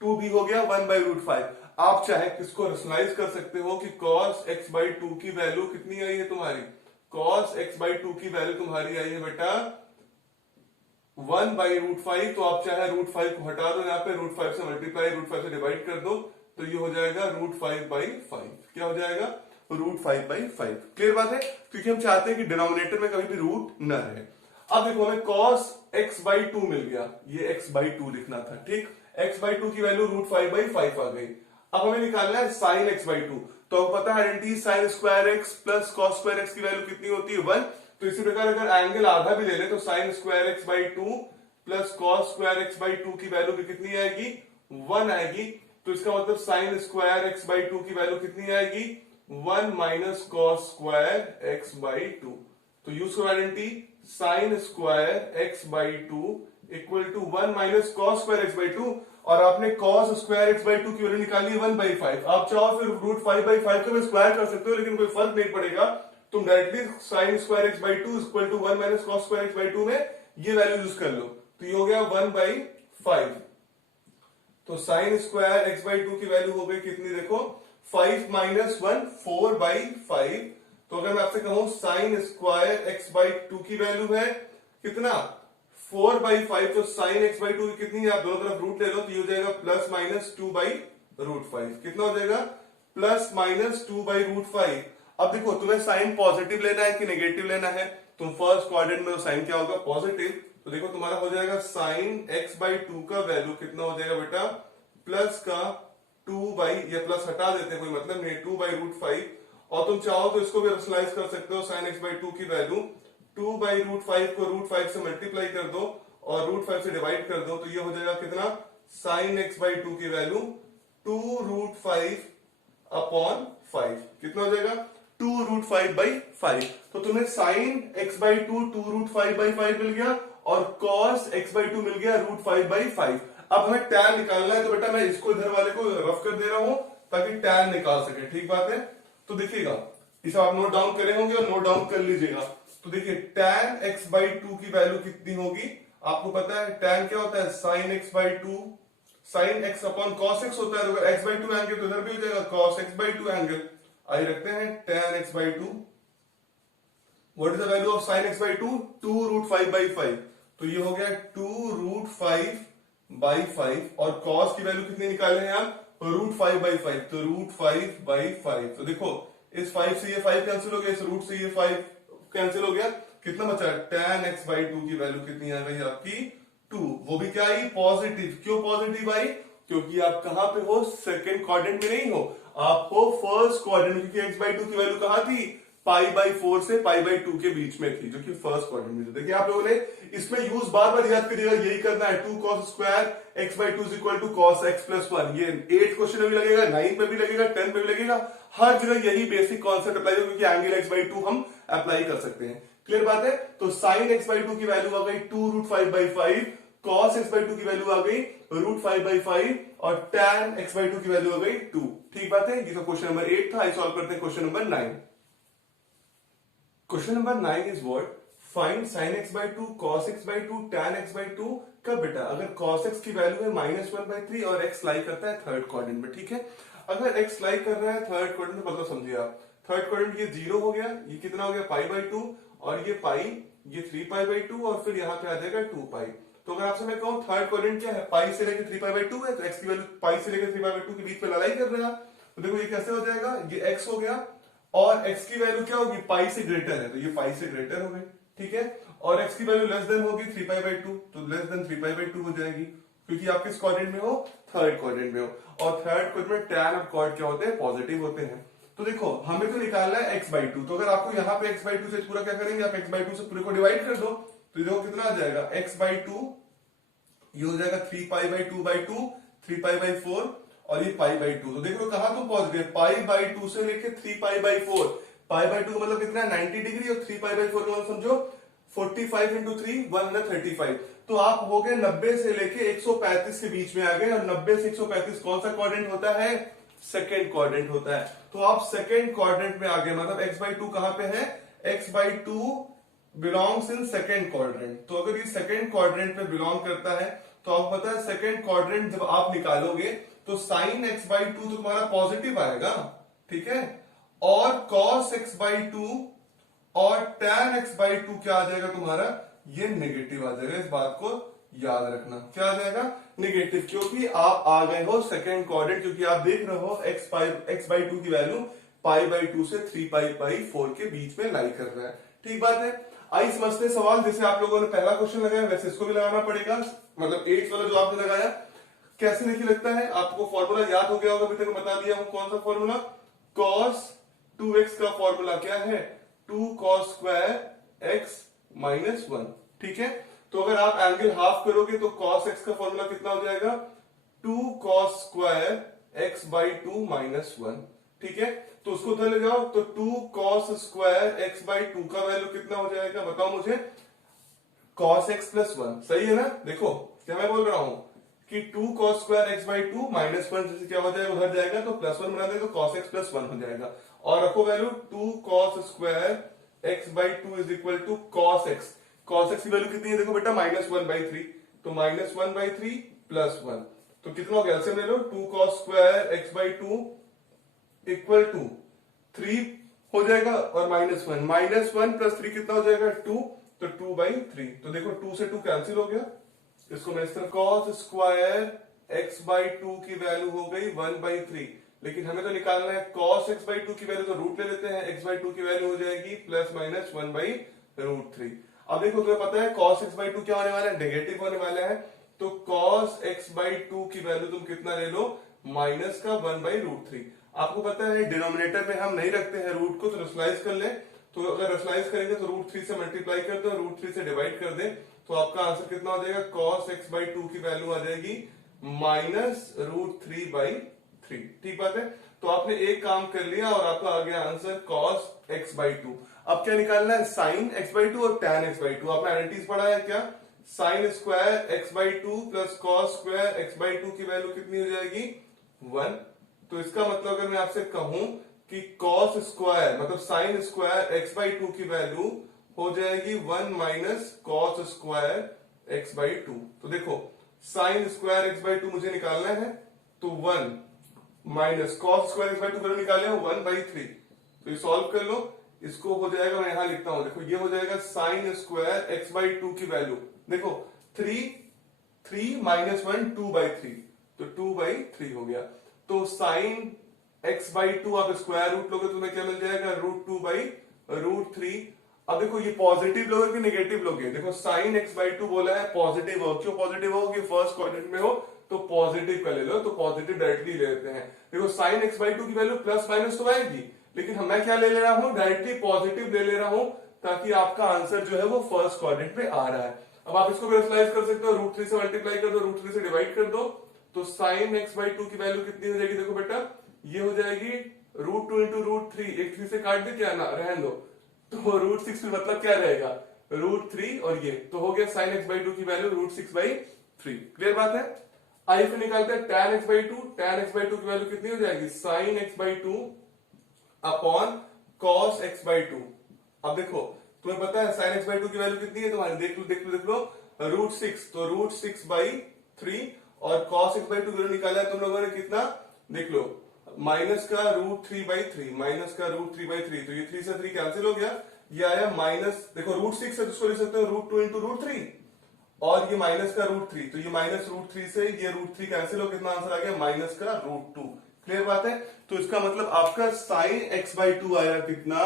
टू भी हो गया 1/√5। आप चाहे किसको रेशनलाइज कर सकते हो कि cos x बाई टू की वैल्यू कितनी आई है तुम्हारी, cos x बाई टू की वैल्यू तुम्हारी आई है बेटा 1/√5। तो आप चाहे √5 को हटा दो, यहाँ पे √5 से मल्टीप्लाई, √5 से डिवाइड कर दो, तो ये हो जाएगा √5/5। क्या हो जाएगा, √5/5। क्लियर बात है, क्योंकि हम चाहते हैं कि डिनोमिनेटर में कभी भी रूट न रहे। अब देखो हमें cos x बाई टू मिल गया, ये x बाई टू लिखना था। ठीक, x बाई टू की वैल्यू √5/5 आ गई। अब हमें निकालना है sin x बाई टू, तो आपको पता है identity sine square X plus cos square x की वैल्यू कितनी होती है 1। तो इसी प्रकार अगर एंगल आधा भी ले ले तो sine square X by 2 plus cos square X by 2 की वैल्यू भी कितनी आएगी 1 आएगी। तो इसका मतलब साइन स्क्वायर एक्स बाई 2 की वैल्यू कितनी आएगी 1 minus cos square X by 2। तो यूज करो identity sine square X by 2 equal to 1 minus cos square X by 2 और आपने cos स्क्वायर एक्स बाई 2 की वैल्यू निकाली 1/5। आप चाहो फिर रूट 5/5 को भी स्क्वायर कर सकते हो लेकिन कोई फर्क नहीं पड़ेगा। तुम directly sine square X by 2 equal to 1 minus cos square X by 2 में ये वैल्यू यूज कर लो। तो ये हो गया 1/5। तो साइन स्क्वायर एक्स बाई 2 की वैल्यू हो गई कितनी देखो 5 माइनस 1 4/5। तो अगर मैं आपसे कहूं साइन स्क्वायर एक्स बाई 2 की वैल्यू है कितना 4/5। तो साइन एक्स बाई 2 कितनी है आप दोनों तरफ रूट ले लो तो ये हो जाएगा प्लस माइनस 2/√5। कितना हो जाएगा प्लस माइनस 2/√5। अब देखो तुम्हें साइन पॉजिटिव लेना है कि नेगेटिव लेना है। तुम फर्स्ट क्वाड्रेंट में तो साइन क्या होगा पॉजिटिव। तो देखो तुम्हारा हो जाएगा साइन एक्स बाई 2 का वैल्यू कितना हो जाएगा बेटा प्लस का 2 या प्लस हटा देते हैं कोई मतलब नहीं 2/√5। और तुम चाहो तो इसको भी रेशनलाइज कर सकते हो साइन एक्स बाई 2 की वैल्यू 2/√5 को √5 से मल्टीप्लाई कर दो और √5 से डिवाइड कर दो। तो ये हो जाएगा कितना साइन एक्स बाई 2 की वैल्यू 2√5/5। कितना हो जाएगा 2√5/5। तो तुम्हें साइन एक्स बाई 2 2√5/5 मिल गया और कॉस एक्स बाई 2 मिल गया √5/5। अब हमें टैन निकालना है तो बेटा मैं इसको इधर वाले को रफ कर दे रहा हूं ताकि टैन निकाल सके। ठीक बात है। तो देखिएगा इसे आप नोट डाउन करे होंगे और नोट डाउन कर लीजिएगा। तो देखिए tan x बाई 2 की वैल्यू कितनी होगी आपको पता है tan क्या होता है sine x by 2 sine x upon cos x होता है। तो अगर x बाई 2 एंगल तो इधर भी हो जाएगा cos x बाई 2 एंगल। आइए रखते हैं tan x by 2। What is the value of sine x by 2 2√5/5। तो ये हो गया 2√5/5 और cos की वैल्यू कितनी निकाले हैं आप √5/5। तो √5/5। तो देखो इस 5 से ये 5 कैंसिल हो गया इस रूट से ये 5 कैंसिल हो गया। कितना बचा tan x बाई 2 की वैल्यू कितनी आ गई आपकी 2। वो भी क्या आई पॉजिटिव। क्यों पॉजिटिव आई क्योंकि आप कहां पे हो सेकंड क्वाड्रेंट में नहीं हो आप हो फर्स्ट क्वाड्रेंट। क्योंकि x बाई 2 की वैल्यू कहां थी π/4 से π/2 के बीच में थी जो कि फर्स्ट क्वाड्रेंट में थी। देखिए आप लोगों ने इसमें यूज बार बार याद करिएगा यही करना है 2 cos square x by 2 equal to cos x plus 1। ये 8 क्वेश्चन में भी लगेगा 9 में भी लगेगा 10 में भी लगेगा हर जगह यही बेसिक कॉन्सेप्ट अप्लाई होगा क्योंकि एंगल x बाई 2 हम अप्लाई कर सकते हैं। क्लियर बात है। तो साइन x बाई 2 की वैल्यू आ गई 2√5/5 cos x बाई 2 की वैल्यू आ गई √5/5 और tan x बाई 2 की वैल्यू आ गई 2। ठीक बात है। ये तो क्वेश्चन नंबर 8 था। सॉल्व करते हैं question number 9। Question number 9 is what find sin x by 2 cos x by 2 tan x by 2 का बेटा अगर cos x की वैल्यू है -1/3 और x लाई करता है थर्ड क्वाड्रेंट में। ठीक है। अगर x लाई कर रहा है थर्ड क्वाड्रेंट में मतलब समझिए आप थर्ड क्वाड्रेंट ये 0 हो गया ये कितना हो गया π/2 और ये पाई ये 3π/2 और फिर यहाँ पे आ जाएगा 2π। तो अगर आपसे मैं कहूं थर्ड क्वाड्रेंट क्या है पाई से लेकर 3π/2 है तो x की वैल्यू पाई से लेकर 3π/2 के बीच में लड़ाई कर रहा है। तो देखो ये कैसे हो जाएगा ये x हो गया और x की वैल्यू क्या होगी पाई से ग्रेटर है तो ये पाई से ग्रेटर हो गई। ठीक है। और x की वैल्यू लेस देन होगी 3π/2 तो लेस देन 3π/2 हो जाएगी क्योंकि आप किस क्वाड्रेंट में हो थर्ड क्वाड्रेंट में हो और थर्ड क्वाड्रेंट में tan और cot क्या होते हैं पॉजिटिव होते हैं। तो देखो हमें तो निकालना है x बाई 2। तो अगर आपको यहाँ पे x बाई 2 से पूरा क्या करेंगे आप x बाई 2 से पूरे को डिवाइड कर दो तो देखो कितना आ जाएगा x बाई 2 ये हो जाएगा 3π/2/2 3π/4 और ये π/2। तो देखो कहां तो पहुंच गए π/2 से लेके 3π/4 π/2 का मतलब कितना 90 डिग्री और 3π/4 का मतलब समझो 45 इंटू 3 135। तो आप हो गए 90 से लेके 135 के बीच में आ गए और 90 से 135 कौन सा क्वाड्रेंट होता है सेकेंड क्वाड्रेंट होता है। तो आप सेकेंड क्वाड्रेंट में आ गए मतलब x बाई 2 कहां पे है x by 2 belongs in second quadrant. तो अगर ये सेकेंड क्वाड्रेंट में बिलोंग करता है तो आपको पता है सेकेंड क्वाड्रेंट जब आप निकालोगे तो साइन x बाई 2 तो तुम्हारा पॉजिटिव आएगा। ठीक है। और cos x बाई 2 और tan x बाई 2 क्या आ जाएगा तुम्हारा ये नेगेटिव आ जाएगा। इस बात को याद रखना क्या आ जाएगा नेगेटिव क्योंकि आप आ गए हो सेकेंड क्वाड्रेंट क्योंकि आप देख रहे हो x बाई 2 की वैल्यू π/2 से 3π/4 के बीच में लाई कर रहा है। ठीक बात है। आई समझते हैं सवाल जैसे आप लोगों ने पहला क्वेश्चन लगाया वैसे इसको भी लगाना पड़ेगा मतलब 8 वाला जो आपने लगाया कैसे नहीं लगता है आपको फॉर्मूला याद हो गया होगा अभी तक बता दिया हूं कौन सा फॉर्मूला cos 2x का फॉर्मूला क्या है, 2 cos स्क्वायर x माइनस 1। ठीक है, तो अगर आप एंगल हाफ करोगे तो cos x का फॉर्मूला कितना हो जाएगा, 2 cos square x by 2 minus 1। ठीक है, तो उसको उधर ले जाओ, तो 2 cos स्क्वायर x बाई 2 का वैल्यू कितना हो जाएगा, बताओ मुझे, cos x प्लस 1। सही है ना, देखो क्या मैं बोल रहा हूं कि 2 cos square x by 2 minus 1 जैसे क्या हो जाएगा, उधर जाएगा तो प्लस 1 बना देगा, तो cos x प्लस 1 हो जाएगा। और रखो value 2 cos square x by 2 is equal to cos x। cos x की वैल्यू कितनी है, देखो बेटा माइनस 1 बाई 3, तो माइनस 1 बाई 3 प्लस 1, तो कितना हो गया, एलसीएम ले लो, 2 cos square x by 2 equal to 3 हो जाएगा, और माइनस 1, माइनस 1 प्लस 3 कितना हो जाएगा, 2, तो 2 बाई 3, तो देखो 2 से 2 कैंसिल हो गया। इसको मैं इस तरह cos स्क्वायर x बाई 2 की वैल्यू हो गई 1 बाई 3, लेकिन हमें तो निकालना है cos x बाई 2 की वैल्यू, तो रूट ले लेते हैं, x बाई 2 की वैल्यू हो जाएगी प्लस माइनस 1 बाई रूट 3। अब देखो तुम्हें पता है cos x बाई 2 क्या होने वाला है, नेगेटिव होने वाला है, तो cos x बाई 2 की वैल्यू तुम कितना ले लो, माइनस का 1 बाई रूट 3। आपको पता है डिनोमिनेटर में हम नहीं रखते हैं रूट को, तो रेशनलाइज कर ले, तो अगर रेशनलाइज करेंगे तो रूट 3 से मल्टीप्लाई कर दो, रूट 3 से डिवाइड कर दे, तो आपका आंसर कितना हो जाएगा, cos x बाई 2 की वैल्यू आ जाएगी माइनस रूट 3 बाई 3। ठीक बात है, तो आपने एक काम कर लिया और आपका आ गया आंसर cos x बाई 2। अब क्या निकालना है, sin x बाई 2 और tan x बाई 2। आपने एनालिटिक्स पढ़ा है क्या, sin square x by 2 plus cos square x by 2 की वैल्यू कितनी हो जाएगी, 1। तो इसका मतलब अगर मैं आपसे कहूं कि cos स्क्वायर मतलब sin स्क्वायर x बाई 2 की वैल्यू हो जाएगी 1 minus cos square x by 2। तो देखो sin स्क्वायर x बाई 2 मुझे निकालना है, तो 1 minus cos square x by 2 value निकाले हो 1 बाई 3, तो ये सॉल्व कर लो, इसको हो जाएगा, मैं यहां लिखता हूं, देखो ये हो जाएगा sin स्क्वायर x बाई 2 की वैल्यू, देखो 3 माइनस 1 2 बाई 3, तो 2 बाई 3 हो गया। तो sin x बाई 2 आप स्क्वायर रूट लोगे तो तुम्हें क्या मिल जाएगा, रूट 2 बाई रूट 3। अब देखो ये पॉजिटिव लोगे कि नेगेटिव लोगे, देखो sin x बाई 2 बोला है पॉजिटिव हो, क्यों पॉजिटिव हो कि फर्स्ट क्वाड्रेंट में हो, तो पॉजिटिव का ले लो, तो पॉजिटिव डायरेक्टली ले लेते हैं। देखो sin x बाई 2 की वैल्यू प्लस माइनस तो आएगी, लेकिन मैं क्या ले रहा हूं, डायरेक्टली पॉजिटिव ले रहा हूं, ताकि आपका आंसर जो है वो फर्स्ट क्वाड्रेंट में आ रहा है। अब आप इसको रेशनलाइज कर सकते हो, रूट 3 से मल्टीप्लाई कर दो, रूट 3 से डिवाइड कर दो, तो sin x बाई 2 की वैल्यू कितनी हो जाएगी, देखो बेटा ये हो जाएगी रूट 2 इंटू रूट 3, एक 3 से काट दे क्या ना, रहने दो, तो रूट 6 में मतलब क्या रहेगा, रूट 3, और ये तो हो गया sin x बाई 2 की वैल्यू रूट 6 बाई 3। क्लियर बात है। आई फिर निकालते हैं tan x by 2, tan x by 2 की वैल्यू कितनी हो जाएगी, sin x by 2 upon cos x by 2। अब देखो तुम्हें पता है sin x बाई 2 की वैल्यू कितनी है तुम्हारी, देख लो रूट 6, तो रूट 6 बाई 3, और cos x बाई 2 की वैल्यू निकाला है तुम लोगों ने कितना, देख लो माइनस का रूट 3 बाई 3, माइनस का रूट 3 बाई 3, तो ये 3 से 3 कैंसिल हो गया, ये आया माइनस, देखो रूट 6 है जिसको लिख सकते हो रूट 2 इंटू रूट 3, और ये माइनस का रूट 3, तो ये माइनस रूट 3 से ये रूट 3 कैंसिल हो, कितना आंसर आ गया, माइनस का रूट 2। क्लियर बात है, तो इसका मतलब आपका sin x बाई 2 आया कितना,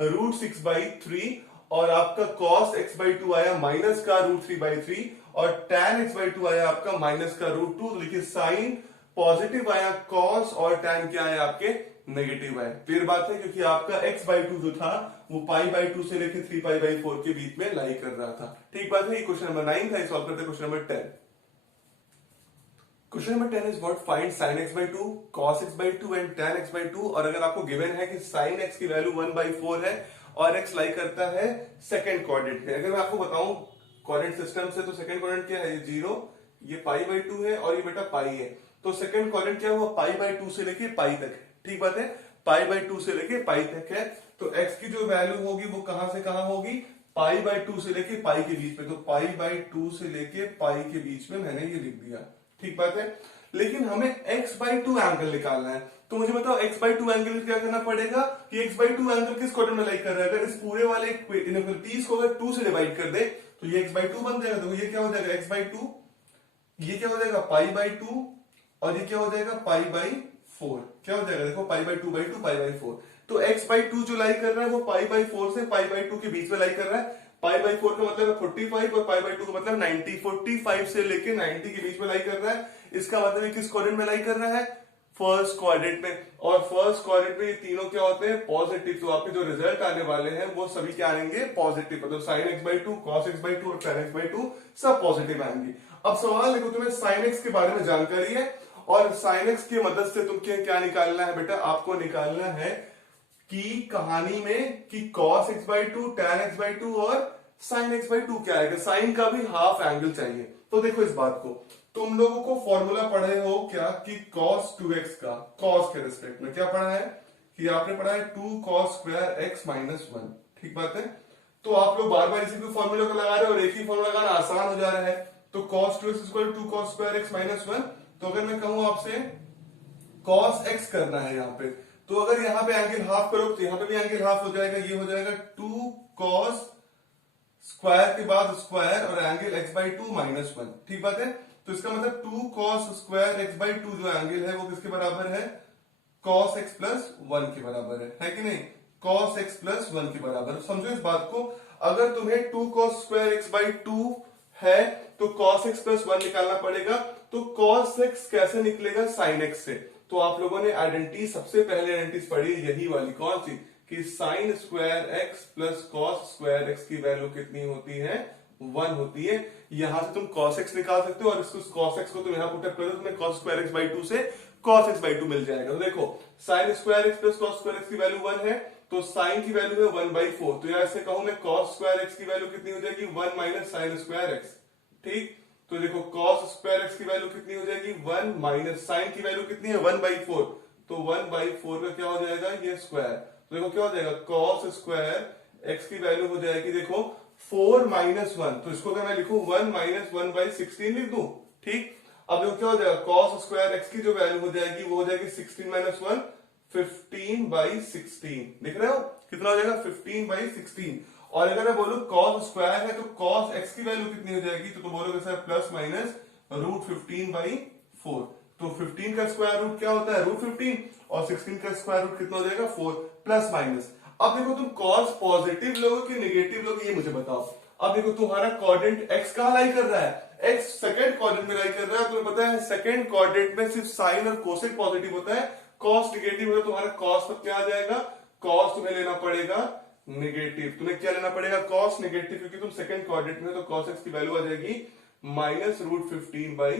रूट 6 बाई 3, और आपका cos x बाई 2 आया माइनस का रूट 3 बाई 3, और tan x बाई 2 आया आपका माइनस का रूट 2। तो देखिए साइन पॉजिटिव आया, cos और tan क्या आया आपके नेगेटिव आया। क्लियर बात है, क्योंकि आपका x बाई 2 जो था वो पाई बाई 2 से लेकर 3 पाई बाई 4 के बीच में लाई कर रहा था। ठीक बात है, ये क्वेश्चन नंबर 9 था। सॉल्व करते question number 10। Question number 10 is what, find sin x by 2, cos x by 2 and tan x by 2। और अगर आपको गिवन है कि sin x की वैल्यू 1 बाई 4 है और x लाई करता है सेकंड क्वाड्रेंट में, अगर मैं आपको बताऊं क्वाड्रेंट सिस्टम से, तो सेकंड क्वाड्रेंट क्या है, 0, ये पाई बाई 2 है और ये बेटा पाई है, तो सेकंड क्वाड्रेंट क्या हुआ, पाई बाई 2 से लेके पाई तक है। ठीक बात है, पाई बाई 2 से लेके पाई तक है, तो x की जो वैल्यू होगी वो कहां से कहां होगी, पाई बाई 2 से लेके पाई के बीच में, तो पाई बाई 2 से लेके पाई के बीच में मैंने ये लिख दिया। ठीक बात है, लेकिन हमें x बाई 2 एंगल निकालना है, तो मुझे बताओ x बाई 2 एंगल क्या करना पड़ेगा कि x बाई 2 एंगल किस क्वाड्रेंट में लाई कर रहा है। अगर इस पूरे वाले 30 को अगर 2 से डिवाइड कर दे तो ये x बाई 2 बन जाएगा, तो ये क्या हो जाएगा x बाई 2, ये क्या हो जाएगा पाई बाई 2, और ये क्या हो जाएगा पाई बाई 4। क्या हो जाएगा, देखो pi by 2 by 2 pi by 4, तो x बाई 2 जो लाई कर रहा है वो पाई बाई 4 से पाई बाई 2 के बीच में लाई कर रहा है। पाई बाई 4 का मतलब है 45 और पाई बाई 2 का मतलब 90, 45 से लेके 90 के बीच में लाई कर रहा है। इसका मतलब किस क्वाड्रेंट में लाई कर रहा है, फर्स्ट क्वाड्रेंट में, और फर्स्ट क्वाड्रेंट में ये तीनों क्या होते हैं, पॉजिटिव। तो आपके जो रिजल्ट आने वाले हैं वो सभी क्या आएंगे, पॉजिटिव। मतलब sine x by two, cos x by two और टेन एक्स बाई टू सब पॉजिटिव आएंगे। अब सवाल देखो, तुम्हें साइन एक्स के बारे में जानकारी है और साइन एक्स की मदद से तुम क्या निकालना है बेटा, आपको निकालना है कि कहानी में कि cos x by two, ten x by two और साइन एक्स बाई टू क्या आएगा। साइन का भी हाफ एंगल चाहिए। तो देखो इस बात को, तुम लोगों को फॉर्मूला पढ़े हो क्या कि कॉस 2x का कॉस के रिस्पेक्ट में क्या पढ़ा है कि आपने पढ़ा है 2 cos स्क्वायर x माइनस 1। ठीक बात है। तो आप लोग बार बार इसी भी फॉर्मूले को लगा रहे हो और एक ही फॉर्मूला लगाना आसान हो जा रहा है। तो cos 2x equal 2 cos square x minus 1। तो अगर मैं कहूं आपसे cos x करना है यहाँ पे, तो अगर यहाँ पे एंगल हाफ करो तो यहाँ पे भी एंगल हाफ हो जाएगा। ये हो जाएगा 2 cos स्क्वायर के बाद स्क्वायर और angle x by to minus 1। ठीक बात है। तो इसका मतलब 2 cos square x by to जो एंगल है वो किसके बराबर है, cos x प्लस 1 के बराबर है कि नहीं, cos x प्लस 1 के बराबर। समझो इस बात को, अगर तुम्हें 2 cos square x by to है तो cos x प्लस 1 निकालना पड़ेगा। तो cos x कैसे निकलेगा, sin x से। तो आप लोगों ने आइडेंटिटी, सबसे पहले आइडेंटिटी पढ़ी यही वाली, कौन सी, कि sign square X plus cos square x की वैल्यू कितनी होती है, 1 होती है। यहां से तुम cos x निकाल सकते हो और इसको cos x को तुम यहां पुट कर दो, तुम्हें cos square X by two से cos x बाई टू मिल जाएगा। तो देखो sign square X plus cos square x की वैल्यू 1 है, तो साइन की वैल्यू है 1 बाई 4। तो यहां से कहूं मैं cos स्क्वायर एक्स की वैल्यू कितनी हो जाएगी, 1 माइनस साइन स्क्वायर एक्स। ठीक, तो देखो cos स्क्वायर एक्स की वैल्यू कितनी हो जाएगी, 1 माइनस साइन की वैल्यू कितनी है, 1 बाई 4। तो 1 बाई 4 का क्या हो जाएगा, ये स्क्वायर। तो देखो क्या हो जाएगा, cos स्क्वायर x की वैल्यू हो जाएगी देखो 4 माइनस 1। तो इसको अगर मैं लिखूं 1 माइनस 1 बाई 16 लिख दूं। ठीक, अब देखो क्या हो जाएगा, cos स्क्वायर x की जो वैल्यू हो जाएगी वो हो जाएगी 16 माइनस 1, 15 बाई 16। लिख रहे हो कितना हो जाएगा, 15 बाई 16। और अगर मैं बोलूं cos स्क्वायर है तो cos x की वैल्यू कितनी हो जाएगी, तो तुम बोलोगे sir plus minus root 15 by 4। तो 15 का स्क्वायर रूट क्या होता है, रूट 15, और 16 का स्क्वायर रूट कितना हो जाएगा, 4 प्लस माइनस। अब देखो तुम cos पॉजिटिव लोगे कि नेगेटिव लोगे, ये मुझे बताओ। अब देखो तुम्हारा क्वाड्रेंट x कहां लाई कर रहा है, x सेकंड क्वाड्रेंट में लाई कर रहा है। तुम्हें पता है सेकंड क्वाड्रेंट में सिर्फ साइन और कोसेक पॉजिटिव होता है, cos नेगेटिव है। तुम्हारा cos तब क्या आ जाएगा, cos तुम्हें लेना पड़ेगा नेगेटिव। तुम्हें क्या लेना पड़ेगा, cos नेगेटिव, क्योंकि तुम सेकंड क्वाड्रेंट में। तो cos x की वैल्यू आ जाएगी माइनस रूट 15 बाई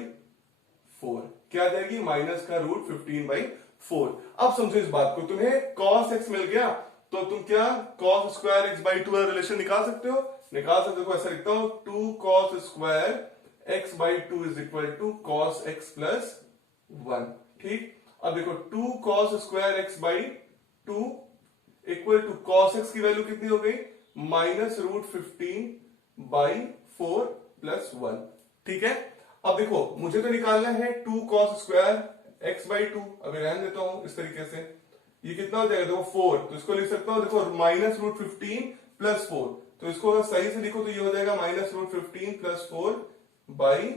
4। क्या आ जाएगी, माइनस का रूट 15 बाई 4। अब समझो इस बात को, तुम्हें cos x मिल गया तो तुम क्या cos square x by to relation निकाल सकते हो, निकाल सकते हो। ऐसा लिखता हूं 2 cos square x by two is equal to cos x plus 1। ठीक, अब देखो 2 cos square x by two equal to cos x की वैल्यू कितनी हो गई, माइनस रूट 15 बाई 4 प्लस 1। ठीक है, अब देखो मुझे तो निकालना है 2 cos square x by to. अभी रहने देता हूं इस तरीके से, ये कितना हो जाएगा देखो 4। तो इसको लिख सकता हूं देखो माइनस रूट 15 प्लस 4। तो इसको अगर सही से लिखो तो ये हो जाएगा माइनस रूट 15 प्लस 4 बाई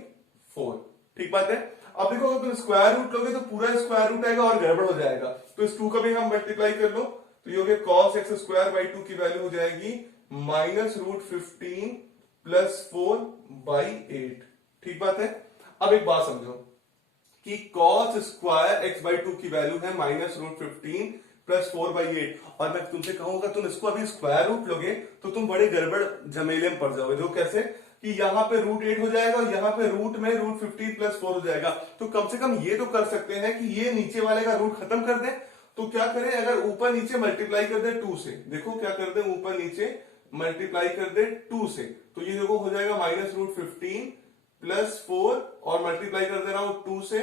4। ठीक बात है। अब देखो अगर तुम स्क्वायर रूट लोगे तो पूरा स्क्वायर रूट आएगा और गड़बड़ हो जाएगा। तो इस 2 का भी हम मल्टीप्लाई कर लो, तो ये हो गया cos x स्क्वायर बाई 2 की वैल्यू हो जाएगी माइनस रूट 15 प्लस 4 बाई 8। ठीक बात है। अब एक बात समझो कि cos square x by two की वैल्यू है माइनस रूट 15 प्लस 4 बाई 8। और मैं तुमसे कहूंगा तुम इसको अभी स्क्वायर रूट लोगे तो तुम बड़े गड़बड़ झमेले में पड़ जाओगे। जो कैसे कि यहाँ पे रूट 8 हो जाएगा और यहाँ पे रूट में रूट 15 प्लस 4 हो जाएगा। तो कम से कम ये तो कर सकते हैं कि ये नीचे वाले का रूट खत्म कर दें। तो क्या करें, अगर ऊपर नीचे मल्टीप्लाई कर दे 2 से, देखो क्या कर दे, ऊपर नीचे मल्टीप्लाई कर दे 2 से, तो ये देखो हो जाएगा माइनस रूट 15 प्लस 4 और मल्टीप्लाई कर दे रहा हूं 2 से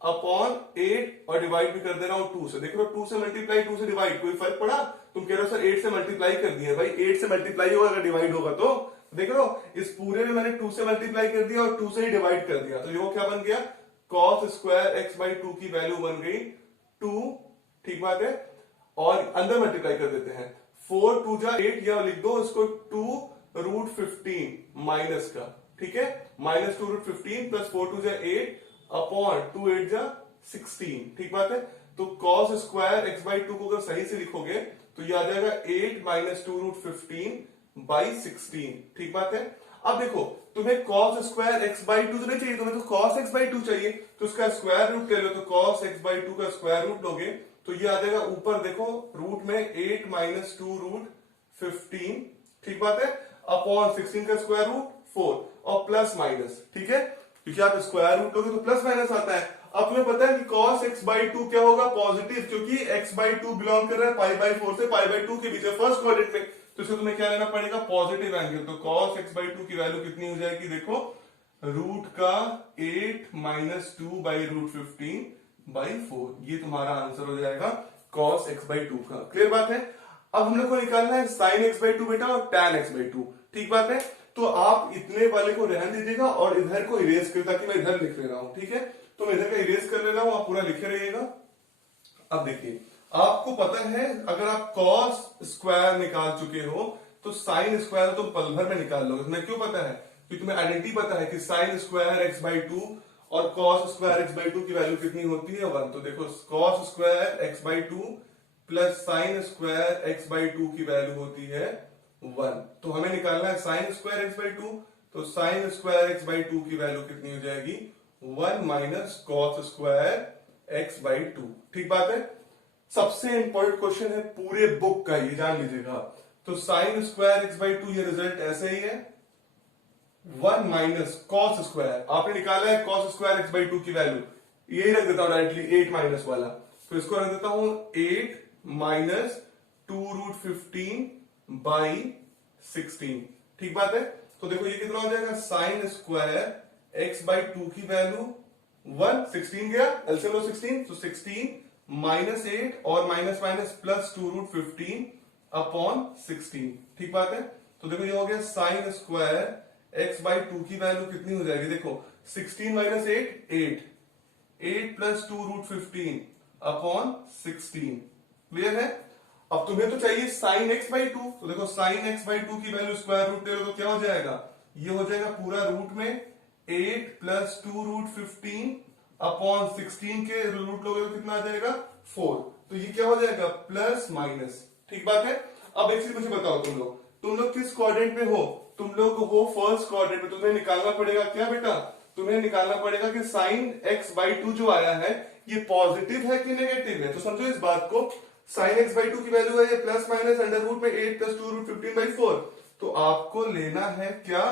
अपॉन 8 और डिवाइड भी कर दे रहा हूं 2 से। देख रहे हो 2 से मल्टीप्लाई 2 से डिवाइड, कोई फर्क पड़ा? तुम कह रहे हो सर 8 से मल्टीप्लाई कर दिया, भाई 8 से मल्टीप्लाई होगा अगर डिवाइड होगा तो। देख रहे हो इस पूरे में मैंने 2 से मल्टीप्लाई कर दिया और 2 से ही डिवाइड कर दिया। तो ये क्या बन गया, cos स्क्वायर x बाई 2 की वैल्यू बन गई 2। ठीक बात है। और अंदर मल्टीप्लाई कर देते हैं, 4 2 जा 8, या लिख दो इसको 2 रूट 15 माइनस का। ठीक है, माइनस 2 रूट 15 प्लस 4 2 जा 8 अपॉन 2 8 जा 16। ठीक बात है। तो cos स्क्वायर x बाई 2 को अगर सही से लिखोगे तो ये आ जाएगा 8 माइनस 2 रूट 15 बाई 16। ठीक बात है। अब देखो तुम्हें cos square x by two तो नहीं चाहिए, तुम्हें तो cos x बाई टू चाहिए, तो उसका स्क्वायर रूट ले लो, तो cos x बाई टू का स्क्वायर रूट लोगे तो ये आ जाएगा ऊपर देखो रूट में 8 माइनस 2 रूट 15, ठीक बात है, अपॉन 16 का स्क्वायर रूट 4 और प्लस माइनस, ठीक है, क्योंकि आप स्क्वायर रूट लोगे तो प्लस माइनस आता है। अब तुम्हें पता है कि cos x बाई टू क्या होगा, पॉजिटिव, क्योंकि x बाई टू बिलोंग कर रहा है पाई बाई 4 से पाई बाई 2 के बीच में फर्स्ट क्वाड्रेंट में, तो इसको तुम्हें क्या लेना पड़ेगा, पॉजिटिव एंगल। तो cos x बाई टू की वैल्यू कितनी हो जाएगी, देखो रूट का 8 माइनस 2 बाई रूट 15 बाई 4, ये तुम्हारा आंसर हो जाएगा cos x बाई टू का। क्लियर बात है। अब हम लोग को निकालना है sin x बाई टू बेटा और tan x बाई टू, ठीक बात है। तो आप इतने वाले को रहने दीजिएगा और इधर को इरेज कर, ताकि मैं इधर लिख ले रहा हूं, ठीक है, तो मैं इधर का इरेज कर ले रहा हूं, आप पूरा लिखे रहिएगा। अब देखिए आपको पता है अगर आप cos स्क्वायर निकाल चुके हो तो sin स्क्वायर तुम पल भर में निकाल लोगे। तुम्हें क्यों पता है, क्योंकि तुम्हें आइडेंटिटी पता है कि sin square x by two और cos square x by two की वैल्यू कितनी होती है, 1। तो देखो cos square x by two plus sin square x by two की वैल्यू होती है 1। तो हमें निकालना है sin square x by two, तो sin square x by two की वैल्यू कितनी हो जाएगी, 1 minus cos square x by two, ठीक बात है। सबसे इंपॉर्टेंट क्वेश्चन है पूरे बुक का, ये जान लीजिएगा। तो sin square x by to ये रिजल्ट ऐसे ही है, 1 माइनस cos स्क्वायर, आपने निकाला है cos square x by two की वैल्यू, यही रख देता हूं डायरेक्टली 8 माइनस वाला, तो इसको रख देता हूं 8 माइनस 2 रूट 15 बाई 16, ठीक बात है। तो देखो ये कितना हो जाएगा, sin square x by two की वैल्यू 1, 16 गया, एलसीएम लो 16, तो 16 माइनस 8 और minus minus plus 2 root 15 upon 16, ठीक बात है। तो देखो ये हो गया sin square x by two की वैल्यू कितनी हो जाएगी, देखो 16 minus 8 8 plus 2 root 15 upon 16, clear है। अब तुम्हें तो चाहिए sin x बाई टू, तो देखो sin x बाई टू की वैल्यू स्क्वायर रूट ले लो तो क्या हो जाएगा, ये हो जाएगा पूरा रूट में 8 प्लस 2 रूट 15 अपॉन 16 के रूट लोगे तो कितना आ जाएगा 4, तो ये क्या हो जाएगा प्लस माइनस, ठीक बात है। अब एक चीज मुझे बताओ, तुम लोग किस क्वाड्रेंट में हो, तुम लोग हो फर्स्ट क्वाड्रेंट में। तुम्हें निकालना पड़ेगा क्या बेटा, तुम्हें निकालना पड़ेगा कि sin x बाई टू जो आया है ये पॉजिटिव है कि नेगेटिव है। तो समझो इस बात को, sin x बाई टू की वैल्यू है ये प्लस माइनस अंडर रूट में 8 प्लस 2 रूट 15 बाई 4, तो आपको लेना है क्या,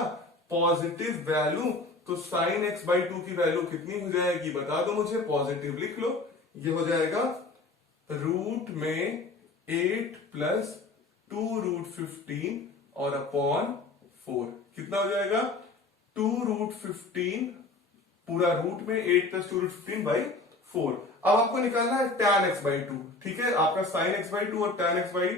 पॉजिटिव वैल्यू। तो sin x बाई टू की वैल्यू कितनी हो जाएगी बता दो मुझे, पॉजिटिव लिख लो, ये हो जाएगा रूट में 8 प्लस 2 रूट 15 और अपॉन 4, कितना हो जाएगा 2 रूट 15 पूरा रूट में 8 प्लस 2 रूट 15 बाई 4। अब आपको निकालना है tan x बाई टू, ठीक है, आपका sin x बाई टू और tan x बाई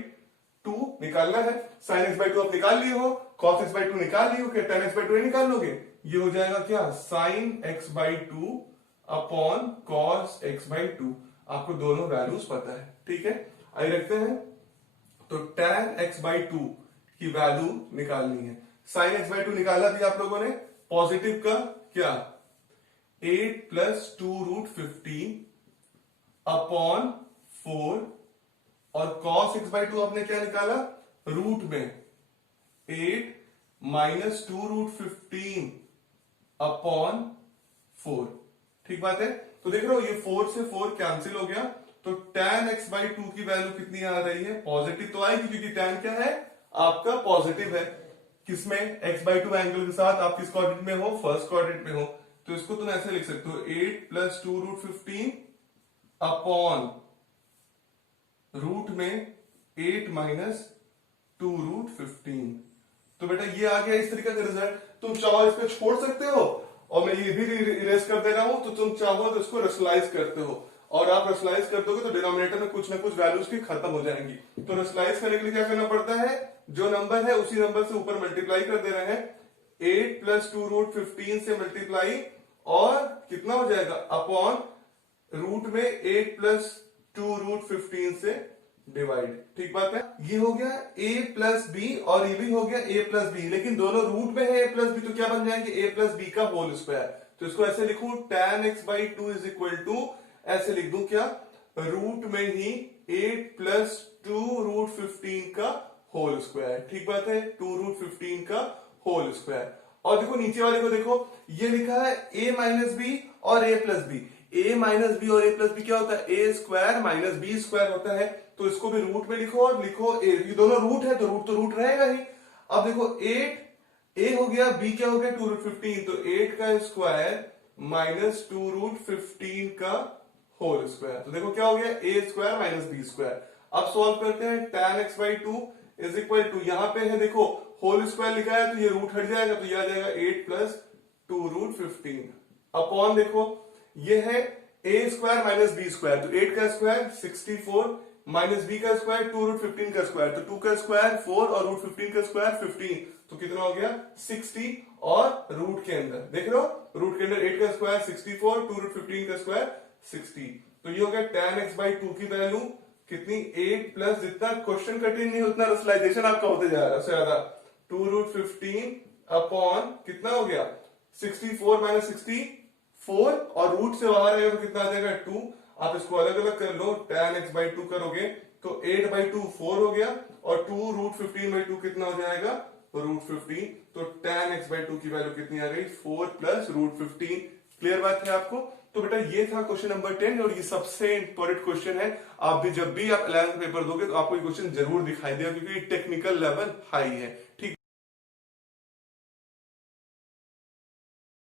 टू निकालना है। sin x बाई टू आप निकाल लिए हो, cos x बाई टू निकाल लिए हो, क्या tan x बाई टू निकाल लोगे, ये हो जाएगा क्या sin x by two upon cos x by to, आपको दोनों वैल्यूज पता है, ठीक है। आइए रखते हैं, तो tan x बाई टू की वैल्यू निकालनी है, sin x बाई टू निकाला भी आप लोगों ने, पॉजिटिव का क्या 8 प्लस 2 रूट 15 अपॉन 4 और cos x बाई टू आपने क्या निकाला, रूट में 8 माइनस 2 रूट 15 अपॉन 4, ठीक बात है। तो देख रहे हो ये 4 से 4 कैंसिल हो गया, तो tan x बाई टू की वैल्यू कितनी आ रही है, पॉजिटिव तो आएगी, क्योंकि tan क्या है आपका पॉजिटिव है, किसमें x बाई टू एंगल के साथ, आप किस क्वाड्रेंट में हो, फर्स्ट क्वाड्रेंट में हो, तो इसको तुम ऐसे लिख सकते हो 8 प्लस 2 रूट 15 अपॉन रूट में 8 माइनस 2 रूट 15। तो बेटा ये आ गया इस तरीके का रिजल्ट। तुम चाहो इसको छोड़ सकते हो और मैं ये भी इरेज कर दे रहा हूं, तो तुम चाहो तो इसको रेशनलाइज करते हो, और आप रेशनलाइज कर दोगे तो डिनोमिनेटर में कुछ ना कुछ वैल्यूज की खत्म हो जाएंगी। तो रेशनलाइज करने के लिए क्या करना पड़ता है, जो नंबर है उसी नंबर से ऊपर मल्टीप्लाई कर दे रहे हैं, 8 प्लस 2 रूट 15 से मल्टीप्लाई और कितना हो जाएगा अपॉन रूट में 8 प्लस 2 रूट 15 से डिवाइड, ठीक बात है। ये हो गया a प्लस बी और ये भी हो गया a प्लस बी, लेकिन दोनों रूट में है a प्लस बी, तो क्या बन जाएंगे a प्लस बी का होल स्क्वायर। तो इसको ऐसे लिखूं tan x by two is equal to, ऐसे लिख दूं क्या, रूट में ही 8 प्लस 2 रूट 15 का होल स्क्वायर, ठीक बात है, 2 रूट 15 का होल स्क्वायर। और देखो नीचे वाले को देखो, ये लिखा है a माइनस बी और a plus B. a minus B और a प्लस बी क्या होता है, a square minus B square होता है। तो इसको भी रूट में लिखो और लिखो a, ये दोनों रूट है तो रूट रहेगा ही। अब देखो 8 a हो गया, b क्या हो गया 2 रूट 15, तो 8 का स्क्वायर माइनस 2 रूट 15 का होल स्क्वायर। तो देखो क्या हो गया, a square minus B square. अब सॉल्व करते हैं, tan x by 2 is equal to, यहां पे है देखो होल स्क्वायर लिखा है तो ये रूट हट जाएगा, तो ये आ जाएगा 8 प्लस 2 रूट 15 अपॉन देखो ये है a square minus B square, तो 8 का स्क्वायर 64 माइनस बी का स्क्वायर 2 रूट 15 का स्क्वायर, तो 2 का स्क्वायर 4 और रूट 15 का स्क्वायर 15, तो कितना हो गया 60। और रूट के अंदर देख रहे हो, रूट के अंदर 8 का स्क्वायर 64, 2 रूट 15 का स्क्वायर 60, तो ये हो गया tan x बाई 2 की वैल्यू कितनी 8 प्लस, जितना क्वेश्चन कठिन नहीं उतना रसलाइजेशन आपका होते जा रहा है ज्यादा, 2 रूट 15 अपॉन कितना हो गया 64 माइनस 64 और रूट से बाहर आएगा तो कितना आ जाएगा 2। आप इसको अलग अलग कर लो, tan x बाई 2 करोगे तो 8 बाई 2 4 हो गया और 2 रूट 15 बाई 2 कितना हो जाएगा रूट 15, तो tan x बाई 2 की वैल्यू कितनी आ गई 4 प्लस रूट 15। क्लियर बात है आपको। तो बेटा ये था क्वेश्चन नंबर 10 और ये सबसे इंपॉर्टेंट क्वेश्चन है। आप भी जब भी आप 11th पेपर दोगे तो आपको ये क्वेश्चन जरूर दिखाई देगा क्योंकि टेक्निकल लेवल हाई है। ठीक।